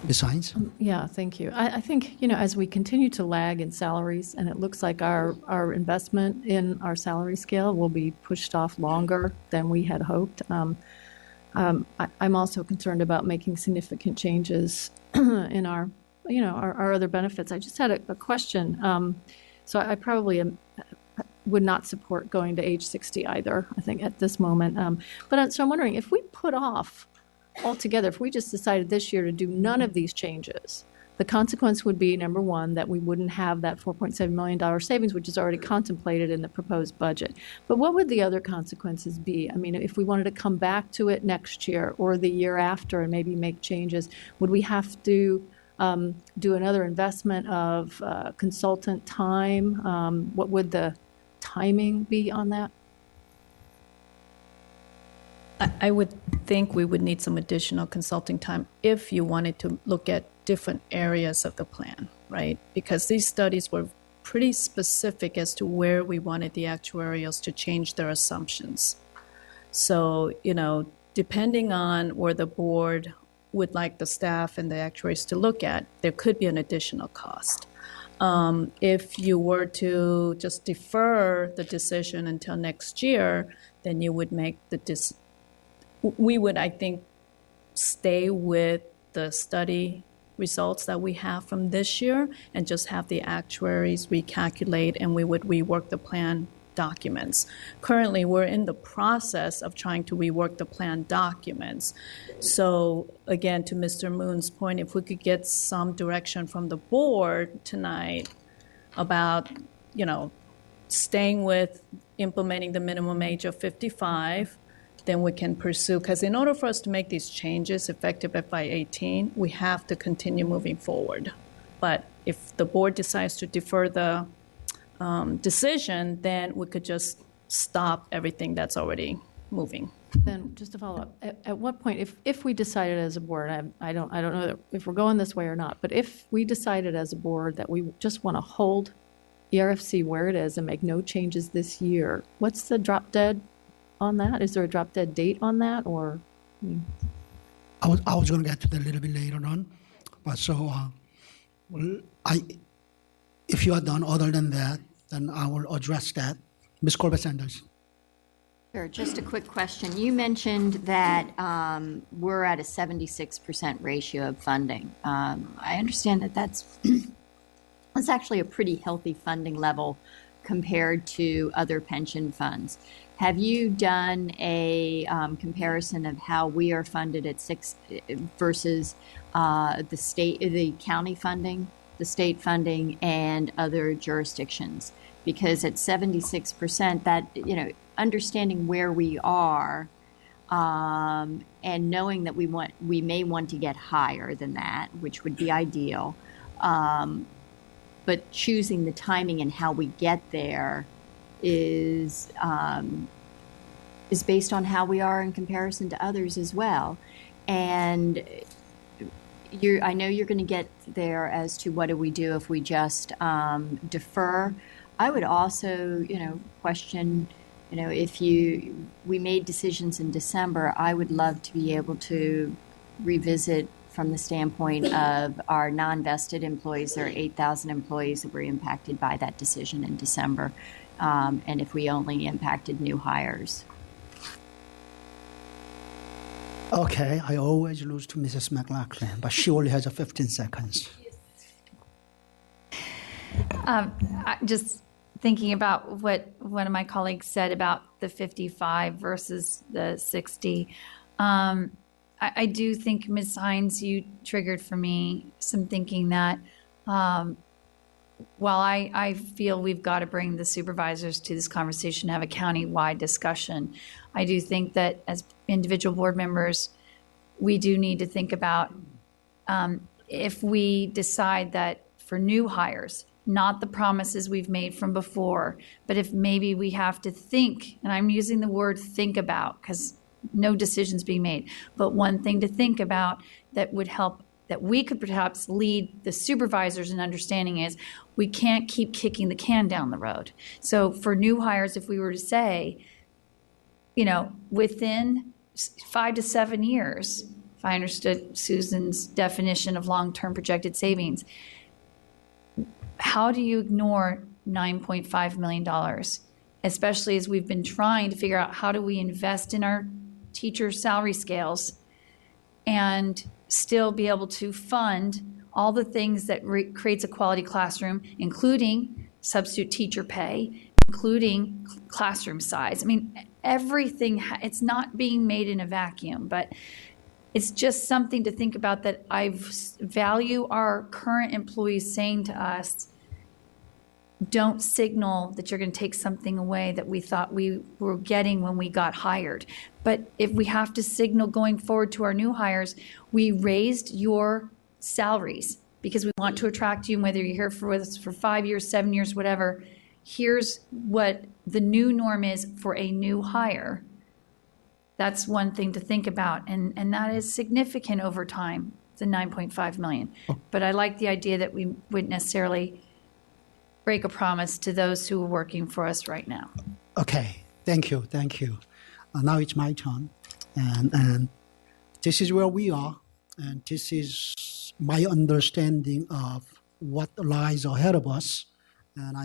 Ms. Hines? Yeah, thank you. I think, as we continue to lag in salaries, and it looks like our investment in our salary scale will be pushed off longer than we had hoped. I'm also concerned about making significant changes in our other benefits. I just had a question. So I probably would not support going to age 60 either, I think, at this moment. So I'm wondering, if we put off altogether, if we just decided this year to do none of these changes, the consequence would be, number one, that we wouldn't have that $4.7 million savings, which is already contemplated in the proposed budget. But what would the other consequences be? I mean, if we wanted to come back to it next year or the year after and maybe make changes, would we have to do another investment of consultant time? What would the timing be on that? I would think we would need some additional consulting time if you wanted to look at different areas of the plan, right? Because these studies were pretty specific as to where we wanted the actuarials to change their assumptions. So, depending on where the board would like the staff and the actuaries to look at, there could be an additional cost. If you were to just defer the decision until next year, then you would make we would, I think, stay with the study results that we have from this year and just have the actuaries recalculate, and we would rework the plan documents. Currently, we're in the process of trying to rework the plan documents. So again, to Mr. Moon's point, if we could get some direction from the board tonight about, staying with implementing the minimum age of 55, then we can pursue, because in order for us to make these changes effective FY 18, we have to continue moving forward. But if the board decides to defer the decision, then we could just stop everything that's already moving. Then just to follow up, at what point, if we decided as a board, I don't know if we're going this way or not, but if we decided as a board that we just want to hold ERFC where it is and make no changes this year, what's the drop dead on that? Is there a drop dead date on that, or? I was going to get to that a little bit later on, but if you are done other than that, then I will address that. Ms. Corbett-Sanders. Sure. Just a quick question. You mentioned that we're at a 76% ratio of funding. I understand that that's actually a pretty healthy funding level compared to other pension funds. Have you done a comparison of how we are funded at 6 versus the county funding, the state funding, and other jurisdictions? Because at 76%, that, understanding where we are and knowing that we may want to get higher than that, which would be ideal, but choosing the timing and how we get there is based on how we are in comparison to others as well. And I know you're going to get there as to what do we do if we just defer. I would also, question, if we made decisions in December, I would love to be able to revisit from the standpoint of our non-vested employees. There are 8,000 employees that were impacted by that decision in December. and if we only impacted new hires. Okay, I always lose to Mrs. McLaughlin, but she only has 15 seconds. Just thinking about what one of my colleagues said about the 55 versus the 60. I do think, Ms. Hines, you triggered for me some thinking that while I feel we've got to bring the supervisors to this conversation, have a county-wide discussion, I do think that as individual board members, we do need to think about if we decide that for new hires, not the promises we've made from before, but if maybe we have to think, and I'm using the word think about because no decisions being made, but one thing to think about that would help, that we could perhaps lead the supervisors in understanding is we can't keep kicking the can down the road. So for new hires, if we were to say, you know, within 5 to 7 years, if I understood Susan's definition of long-term projected savings, how do you ignore $9.5 million, especially as we've been trying to figure out how do we invest in our teacher salary scales and still be able to fund all the things that creates a quality classroom, including substitute teacher pay, including classroom size. I mean, everything, it's not being made in a vacuum, but it's just something to think about that I value our current employees saying to us, don't signal that you're going to take something away that we thought we were getting when we got hired. But if we have to signal going forward to our new hires, we raised your salaries because we want to attract you, whether you're here for us for 5 years, 7 years, whatever. Here's what the new norm is for a new hire. That's one thing to think about, and that is significant over time, the $9.5 million. But I like the idea that we wouldn't necessarily break a promise to those who are working for us right now. Okay, thank you. Now it's my turn, and this is where we are, and this is my understanding of what lies ahead of us, and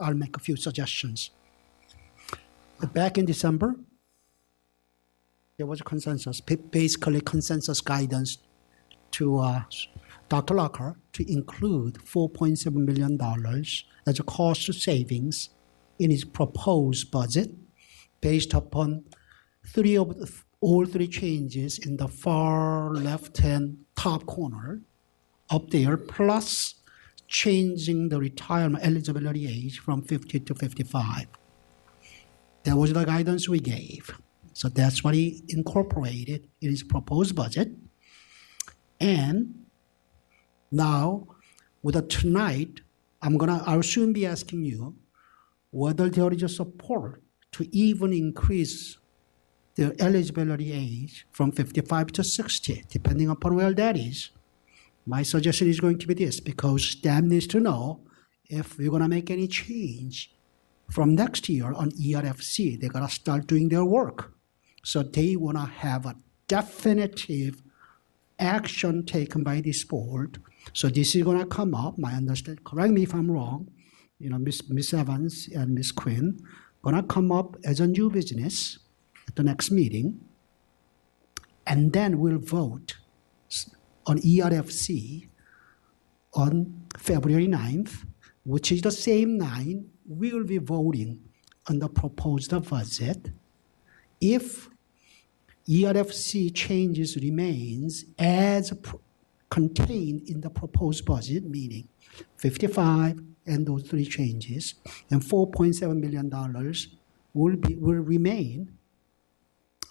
I'll make a few suggestions. Back in December, there was a consensus, basically consensus guidance to Dr. Locker to include $4.7 million as a cost savings in his proposed budget based upon all three changes in the far left-hand top corner up there, plus changing the retirement eligibility age from 50 to 55. That was the guidance we gave. So that's what he incorporated in his proposed budget. And now, with tonight, I'll soon be asking you whether there is a support to even increase the eligibility age from 55 to 60, depending upon where that is. My suggestion is going to be this, because staff needs to know if we're going to make any change from next year on ERFC. They got to start doing their work. So they want to have a definitive action taken by this board. So this is going to come up, my understanding, correct me if I'm wrong, you know, Ms. Evans and Ms. Quinn, going to come up as a new business at the next meeting. And then we'll vote on ERFC on February 9th, which is the same night we will be voting on the proposed budget. If ERFC changes remains as contained in the proposed budget, meaning 55 and those three changes, and $4.7 million will remain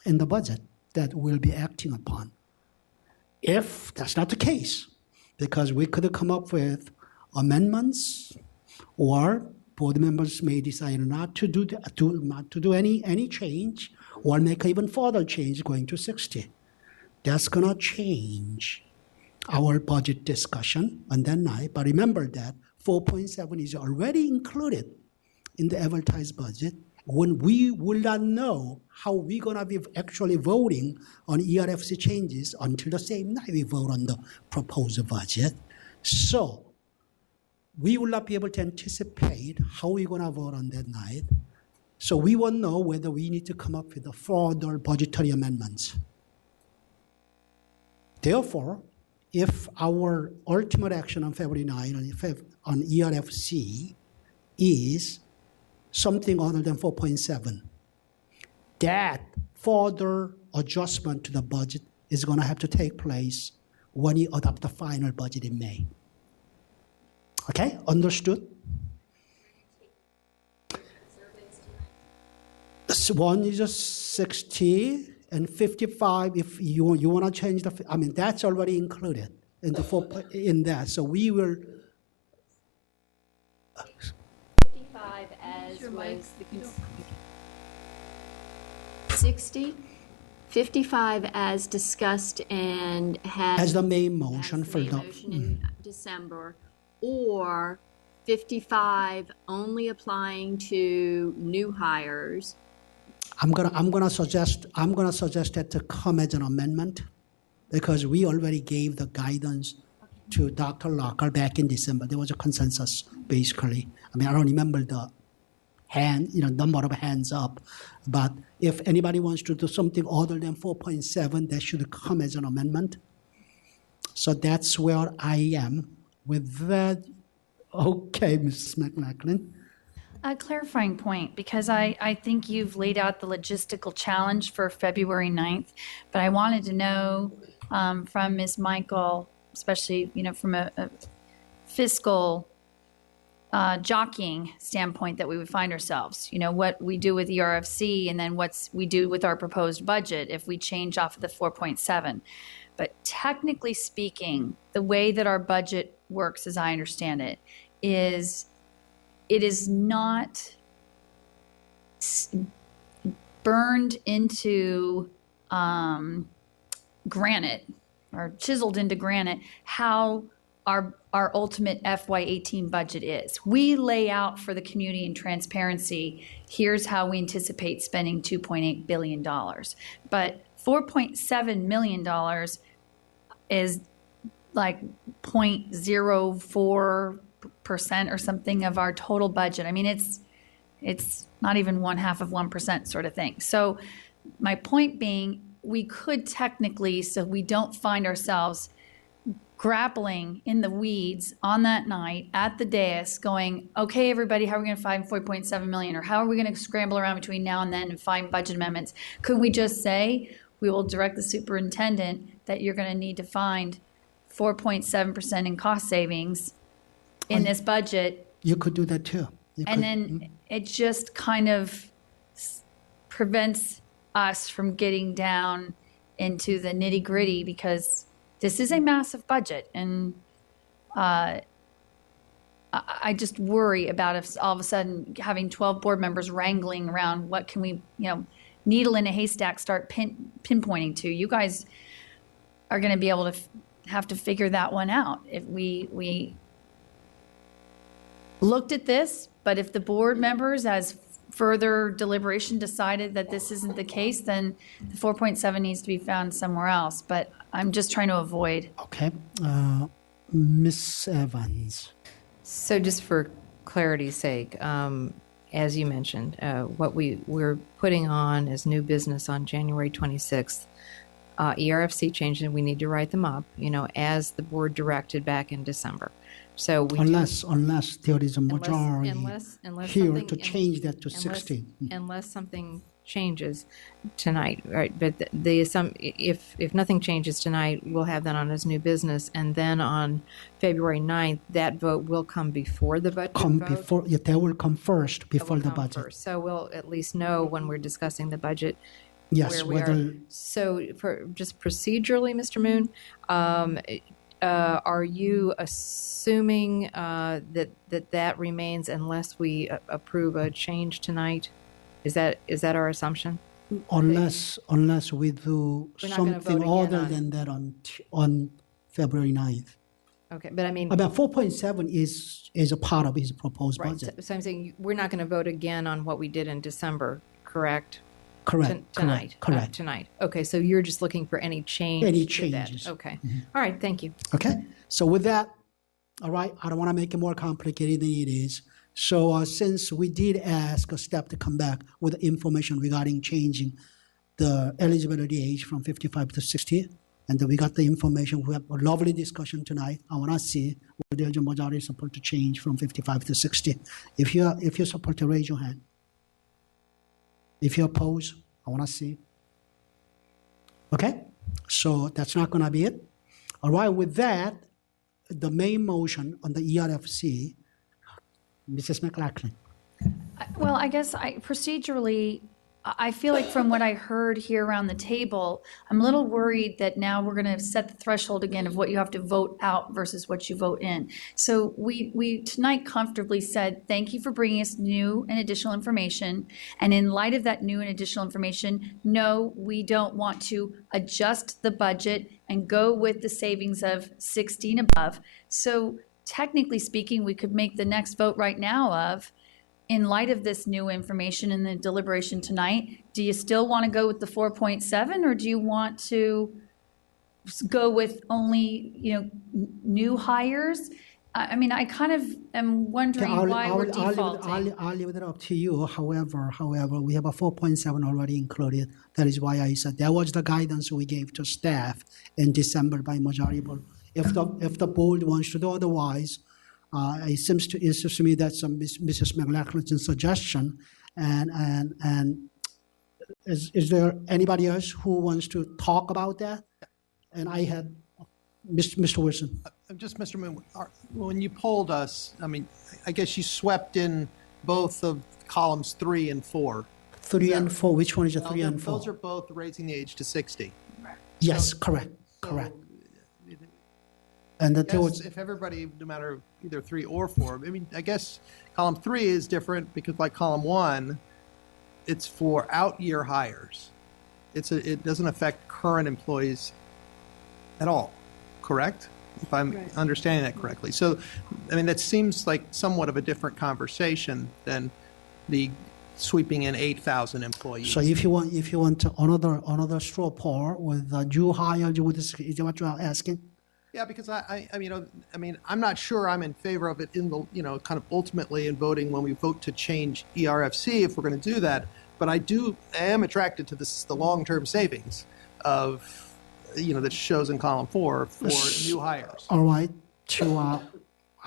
in the budget that we'll be acting upon. If that's not the case, because we could come up with amendments, or board members may decide not to do any change, or make even further change going to 60. That's gonna change our budget discussion on that night. But remember that 4.7 is already included in the advertised budget, when we will not know how we're gonna be actually voting on ERFC changes until the same night we vote on the proposed budget. So we will not be able to anticipate how we're going to vote on that night. So we won't know whether we need to come up with a further budgetary amendments. Therefore, if our ultimate action on February 9 on ERFC is something other than 4.7, that further adjustment to the budget is going to have to take place when you adopt the final budget in May. Okay, understood? So one is just 60 and 55 if you want to change the, I mean, that's already included in the in that. So we will 55 as was the 60, 55 as discussed and had as the main motion for the motion in December, or 55 only applying to new hires. I'm gonna suggest that to come as an amendment, because we already gave the guidance to Dr. Locker back in December. There was a consensus, basically. I mean, I don't remember the number of hands up, but if anybody wants to do something other than 4.7, that should come as an amendment. So that's where I am with that. Okay, Mrs. McLachlan. A clarifying point, because I think you've laid out the logistical challenge for February 9th, but I wanted to know from Ms. Michael, especially, from a fiscal jockeying standpoint that we would find ourselves, what we do with ERFC and then we do with our proposed budget if we change off of the 4.7. But technically speaking, the way that our budget works, as I understand it, is it is not burned into granite or chiseled into granite how our ultimate FY18 budget is. We lay out for the community in transparency, here's how we anticipate spending $2.8 billion. But $4.7 million is like 0.04% or something of our total budget. I mean, it's not even 0.5% sort of thing. So my point being, we could technically, so we don't find ourselves grappling in the weeds on that night at the dais going, okay, everybody, how are we going to find 4.7 million? Or how are we going to scramble around between now and then and find budget amendments? Could we just say, we will direct the superintendent that you're going to need to find 4.7% in cost savings in this budget? You could do that too. Then it just kind of prevents us from getting down into the nitty gritty, because this is a massive budget. And I just worry about if all of a sudden having 12 board members wrangling around what can we, needle in a haystack start pinpointing to. You guys are going to be able to have to figure that one out. If we looked at this, but if the board members, as further deliberation, decided that this isn't the case, then the 4.7 needs to be found somewhere else. But I'm just trying to avoid. Okay. Ms. Evans. So just for clarity's sake, as you mentioned, what we're putting on as new business on January 26th, ERFC changes, we need to write them up, as the board directed back in December. So we unless there is a majority unless here to change that to 60. Unless something changes tonight, right? But if nothing changes tonight, we'll have that on as new business, and then on February 9th, that vote will come before the budget vote. That will come first before the budget. First. So we'll at least know when we're discussing the budget. Yes. Where we are. So for just procedurally, Mr. Moon, are you assuming that remains unless we approve a change tonight? Is that our assumption? Unless we do something other than that on February 9th. Okay, but I mean, about 4.7 is a part of his proposed budget. So I'm saying we're not going to vote again on what we did in December, correct? Correct. Tonight. Correct. Tonight. Okay, so you're just looking for any change. Any to that. changes. Okay. Mm-hmm. All right. Thank you. Okay. So with that, All right, I don't want to make it more complicated than it is. So since we did ask a step to come back with information regarding changing the eligibility age from 55 to 60, and then we got the information. We have a lovely discussion tonight. I want to see whether the majority support to change from 55 to 60. If you support to raise your hand. If you oppose, I want to see. Okay, so that's not going to be it. All right, with that, the main motion on the ERFC, Mrs. McLaughlin. Well, I guess procedurally, I feel like from what I heard here around the table, I'm a little worried that now we're going to set the threshold again of what you have to vote out versus what you vote in. So we tonight comfortably said, thank you for bringing us new and additional information. And in light of that new and additional information, no, we don't want to adjust the budget and go with the savings of 16 above. So technically speaking, we could make the next vote right now of, in light of this new information and the deliberation tonight, do you still want to go with the 4.7, or do you want to go with only, new hires? I mean, I kind of am wondering why we're defaulting. I'll leave it up to you. However, we have a 4.7 already included. That is why I said that was the guidance we gave to staff in December by majority vote. If the board wants to do otherwise, it seems to me that's Mrs. McLaughlin's suggestion, and is there anybody else who wants to talk about that? And I had Mr. Wilson. Just Mr. Moon, when you polled us, I mean, I guess you swept in both of columns 3 and 4. 3 and 4. Which one is the 3 and 4? Those are both raising the age to 60. Yes, correct. And if everybody, no matter either 3 or 4, I mean, I guess column 3 is different because, like column 1, it's for out-year hires. It doesn't affect current employees at all, correct? If I'm understanding that correctly. So, I mean, that seems like somewhat of a different conversation than the sweeping in 8,000 employees. So if you want another straw poll with new hires, is that what you are asking? Yeah, because I mean, I'm not sure I'm in favor of it in the, kind of ultimately in voting when we vote to change ERFC if we're going to do that. But I am attracted to the long-term savings of, that shows in column 4 for new hires. All right.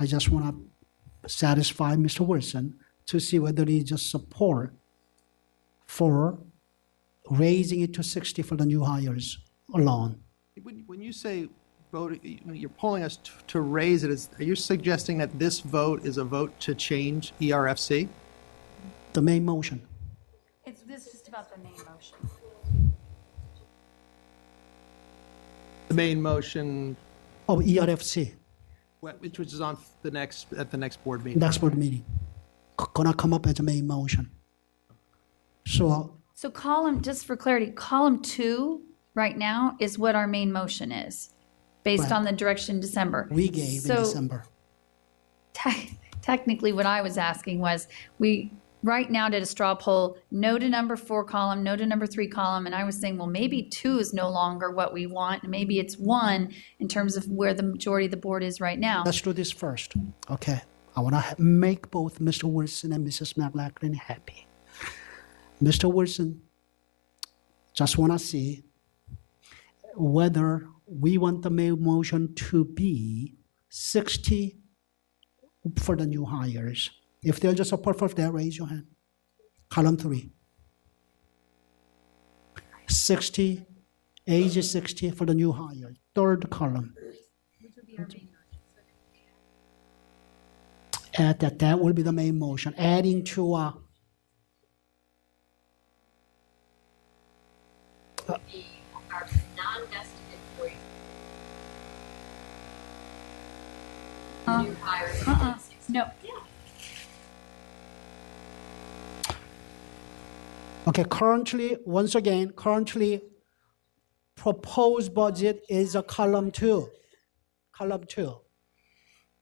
I just want to satisfy Mr. Wilson to see whether he just support for raising it to 60 for the new hires alone. When you say vote, you're polling us to raise it. Are you suggesting that this vote is a vote to change ERFC? The main motion. This is just about the main motion. The main motion of ERFC, which is on at the next board meeting. Next board meeting, gonna come up as a main motion. So just for clarity, column 2 right now is what our main motion is, based on the direction in December. We gave in December. Technically, what I was asking was, we right now did a straw poll, no to number 4 column, no to number 3 column, and I was saying, well, maybe 2 is no longer what we want, and maybe it's 1 in terms of where the majority of the board is right now. Let's do this first, okay? I want to make both Mr. Wilson and Mrs. McLaughlin happy. Mr. Wilson, just want to see whether we want the main motion to be 60 for the new hires. If they'll just support for that, raise your hand. Column 3. 60, age is 60 for the new hires. Third column. Add that will be the main motion. Adding to Our non-vested employees. New hires. No. Okay, currently proposed budget is a column 2. Column 2.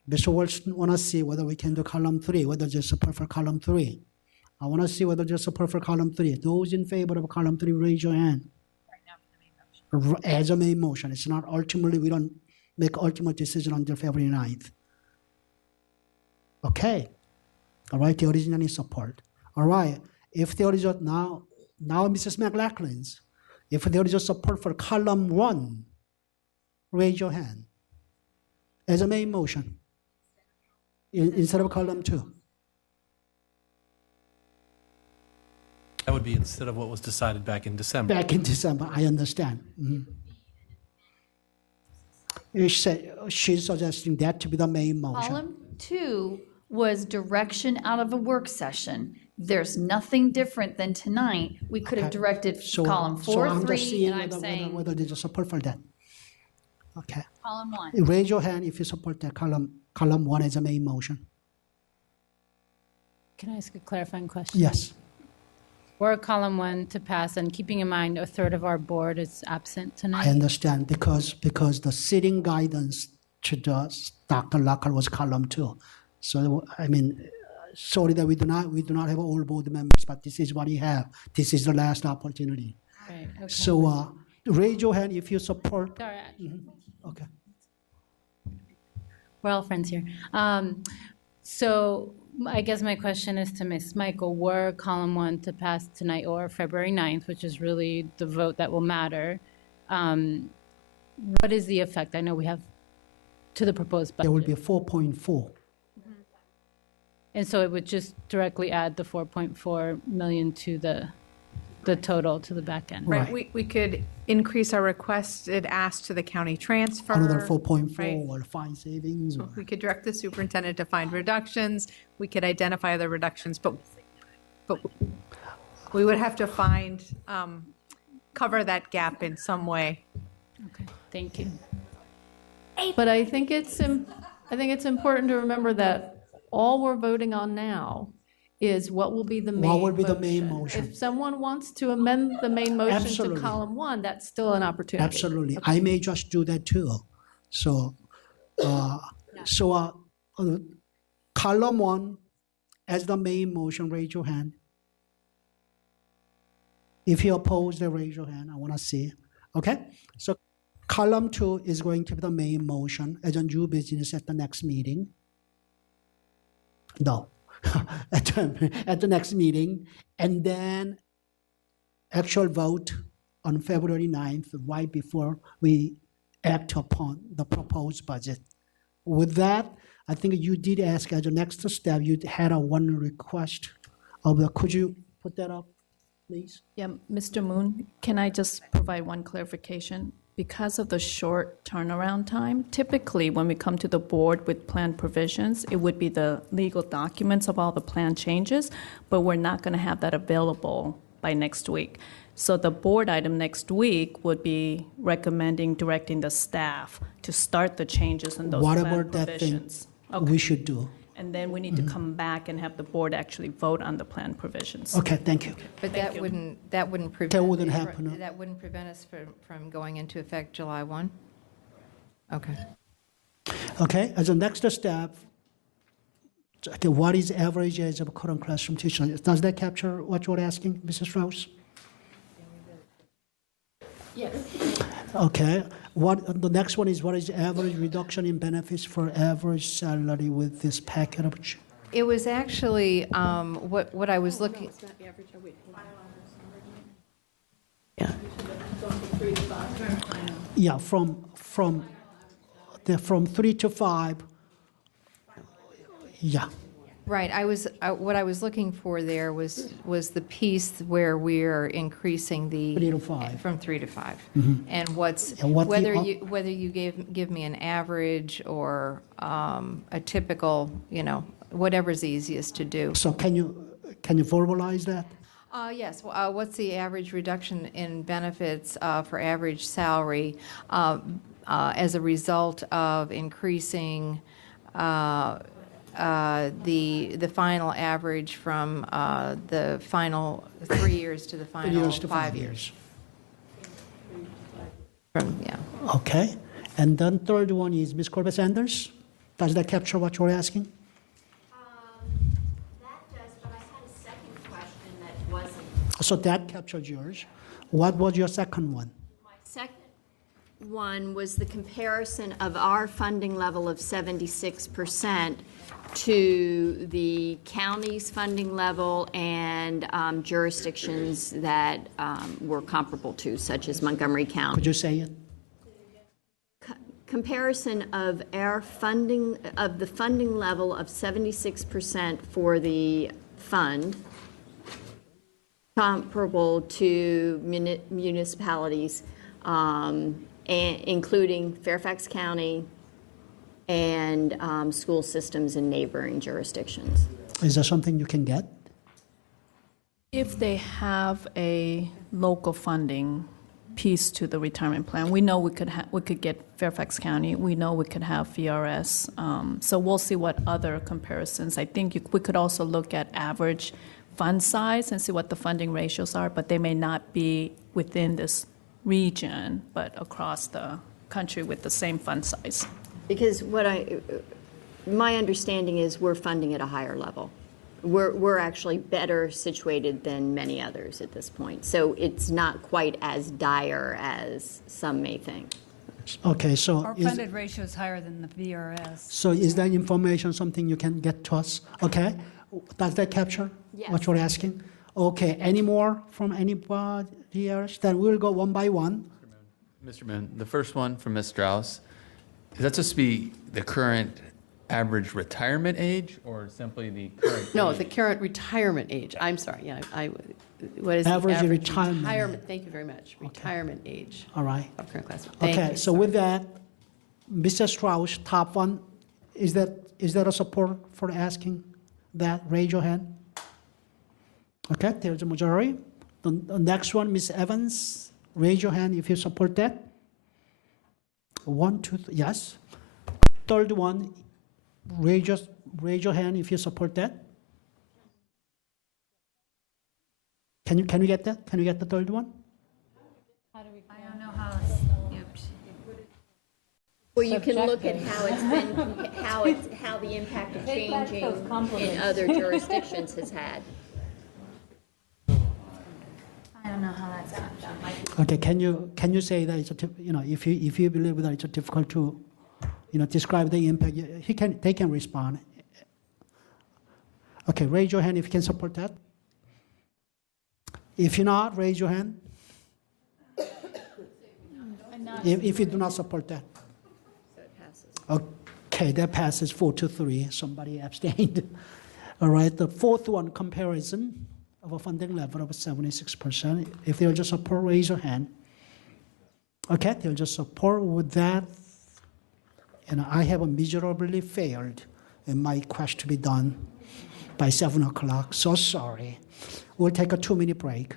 Mr. Wilson want to see whether we can do column 3, whether just support for column 3. I want to see whether just support for column 3. Those in favor of column 3, raise your hand. Right now for the main motion. As a main motion. It's not ultimately, we don't make ultimate decision until February 9th. Okay. All right, there is any support. All right, if there is now Mrs. McLachlan's, if there is a support for column 1, raise your hand as a main motion instead of column 2. That would be instead of what was decided back in December. Back in December, I understand. She's suggesting that to be the main motion. Column 2 was direction out of a work session. There's nothing different than tonight. We could have directed column 4, I'm 3, just seeing and I'm saying whether there's a support for that. Okay. column 1. Raise your hand if you support that column 1 as a main motion. Can I ask a clarifying question? Yes. Were column 1 to pass, and keeping in mind a third of our board is absent tonight? I understand because the sitting guidance to Dr. Locker was column 2. So I mean, sorry that we do not have all board members, but this is what we have. This is the last opportunity. Right, okay. So raise your hand if you support. Sorry, Okay. we're all friends here. So I guess my question is to Ms. Michael, were column 1 to pass tonight or February 9th, which is really the vote that will matter, what is the effect? I know we have to the proposed budget. There will be 4.4. And so it would just directly add the 4.4 million to the total, to the back end. Right, we could increase our requested ask to the county transfer. Another 4.4 right? or fine savings. Or, We could direct the superintendent to find reductions. We could identify the reductions, but we would have to find, cover that gap in some way. Okay, thank you. But I think it's important to remember that all we're voting on now is what will be the main motion. What will be the main motion? If someone wants to amend the main motion Absolutely. to column 1, that's still an opportunity. Absolutely. I may just do that too. So, column 1 as the main motion, raise your hand. If you oppose, then raise your hand. I want to see. Okay? So, column 2 is going to be the main motion as a new business at the next meeting. No. at the next meeting, and then actual vote on February 9th, right before we act upon the proposed budget. With that, I think you did ask as a next step, you had a one request could you put that up, please? Yeah, Mr. Moon, can I just provide one clarification? Because of the short turnaround time, typically when we come to the board with plan provisions, it would be the legal documents of all the plan changes, but we're not going to have that available by next week. So the board item next week would be recommending directing the staff to start the changes in those plan Whatever that thing provisions. we should do. And then we need to come back and have the board actually vote on the plan provisions. Okay, thank you. But that wouldn't prevent. That wouldn't happen. That wouldn't prevent us from going into effect July 1? Okay. Okay, as a next step, okay, what is average age of current classroom teacher? Does that capture what you're asking, Mrs. Strauss? Yes. Okay, the next one is what is average reduction in benefits for average salary with this package? It was actually what I was looking. Yeah. Yeah, from 3 to 5. Yeah. Right. What I was looking for there was the piece where we're increasing the 3 to 5. from 3 to 5, and whether you give me an average or a typical, whatever's easiest to do. So can you verbalize that? Yes. What's the average reduction in benefits for average salary as a result of increasing the final average from the final 3 years to the final 5 years? Yeah. Okay, and then third one is Ms. Corbett Sanders. Does that capture what you're asking? That does, but I had a second question that wasn't. So that captured yours. What was your second one? My second one was the comparison of our funding level of 76% to the county's funding level and jurisdictions that we're comparable to, such as Montgomery County. Could you say it? Comparison of our funding, of the funding level of 76% for the fund, comparable to municipalities, including Fairfax County and school systems in neighboring jurisdictions. Is that something you can get? If they have a local funding piece to the retirement plan, we know we could get Fairfax County. We know we could have VRS. So we'll see what other comparisons. I think we could also look at average fund size and see what the funding ratios are, but they may not be within this region, but across the country with the same fund size. Because my understanding is we're funding at a higher level. We're actually better situated than many others at this point. So it's not quite as dire as some may think. Okay, so Our funded ratio is higher than the VRS. so is that information something you can get to us? Okay, does that capture what you're asking? Okay, any more from anybody else? Then we'll go one by one. Mr. Moon, the first one from Ms. Strauss, is that supposed to be the current average retirement age or simply the current No, age? the current retirement age. I'm sorry, yeah, what is the Average retirement Thank you very much. Retirement age All right. of current class. Thank Okay, you. so with that, Mr. Strauss, top one, is that a support for asking that? Raise your hand. Okay, there's a majority. The next one, Ms. Evans, raise your hand if you support that. 1, 2, yes. Third one, raise your hand if you support that. Can you get that? Can you get the third one? I don't know how. Well, you can look at how it's been, how the impact of changing in other jurisdictions has had. I don't know how that's done. Okay, can you say that it's if you believe that it's difficult to describe the impact, they can respond. Okay, raise your hand if you can support that. If you're not, raise your hand. If you do not support that. So it passes. Okay, that passes 4-3. Somebody abstained. All right, the fourth one, comparison of a funding level of 76%. If they'll just support, raise your hand. Okay, they'll just support with that. And I have miserably failed in my quest to be done by 7 o'clock. So sorry. We'll take a 2-minute break.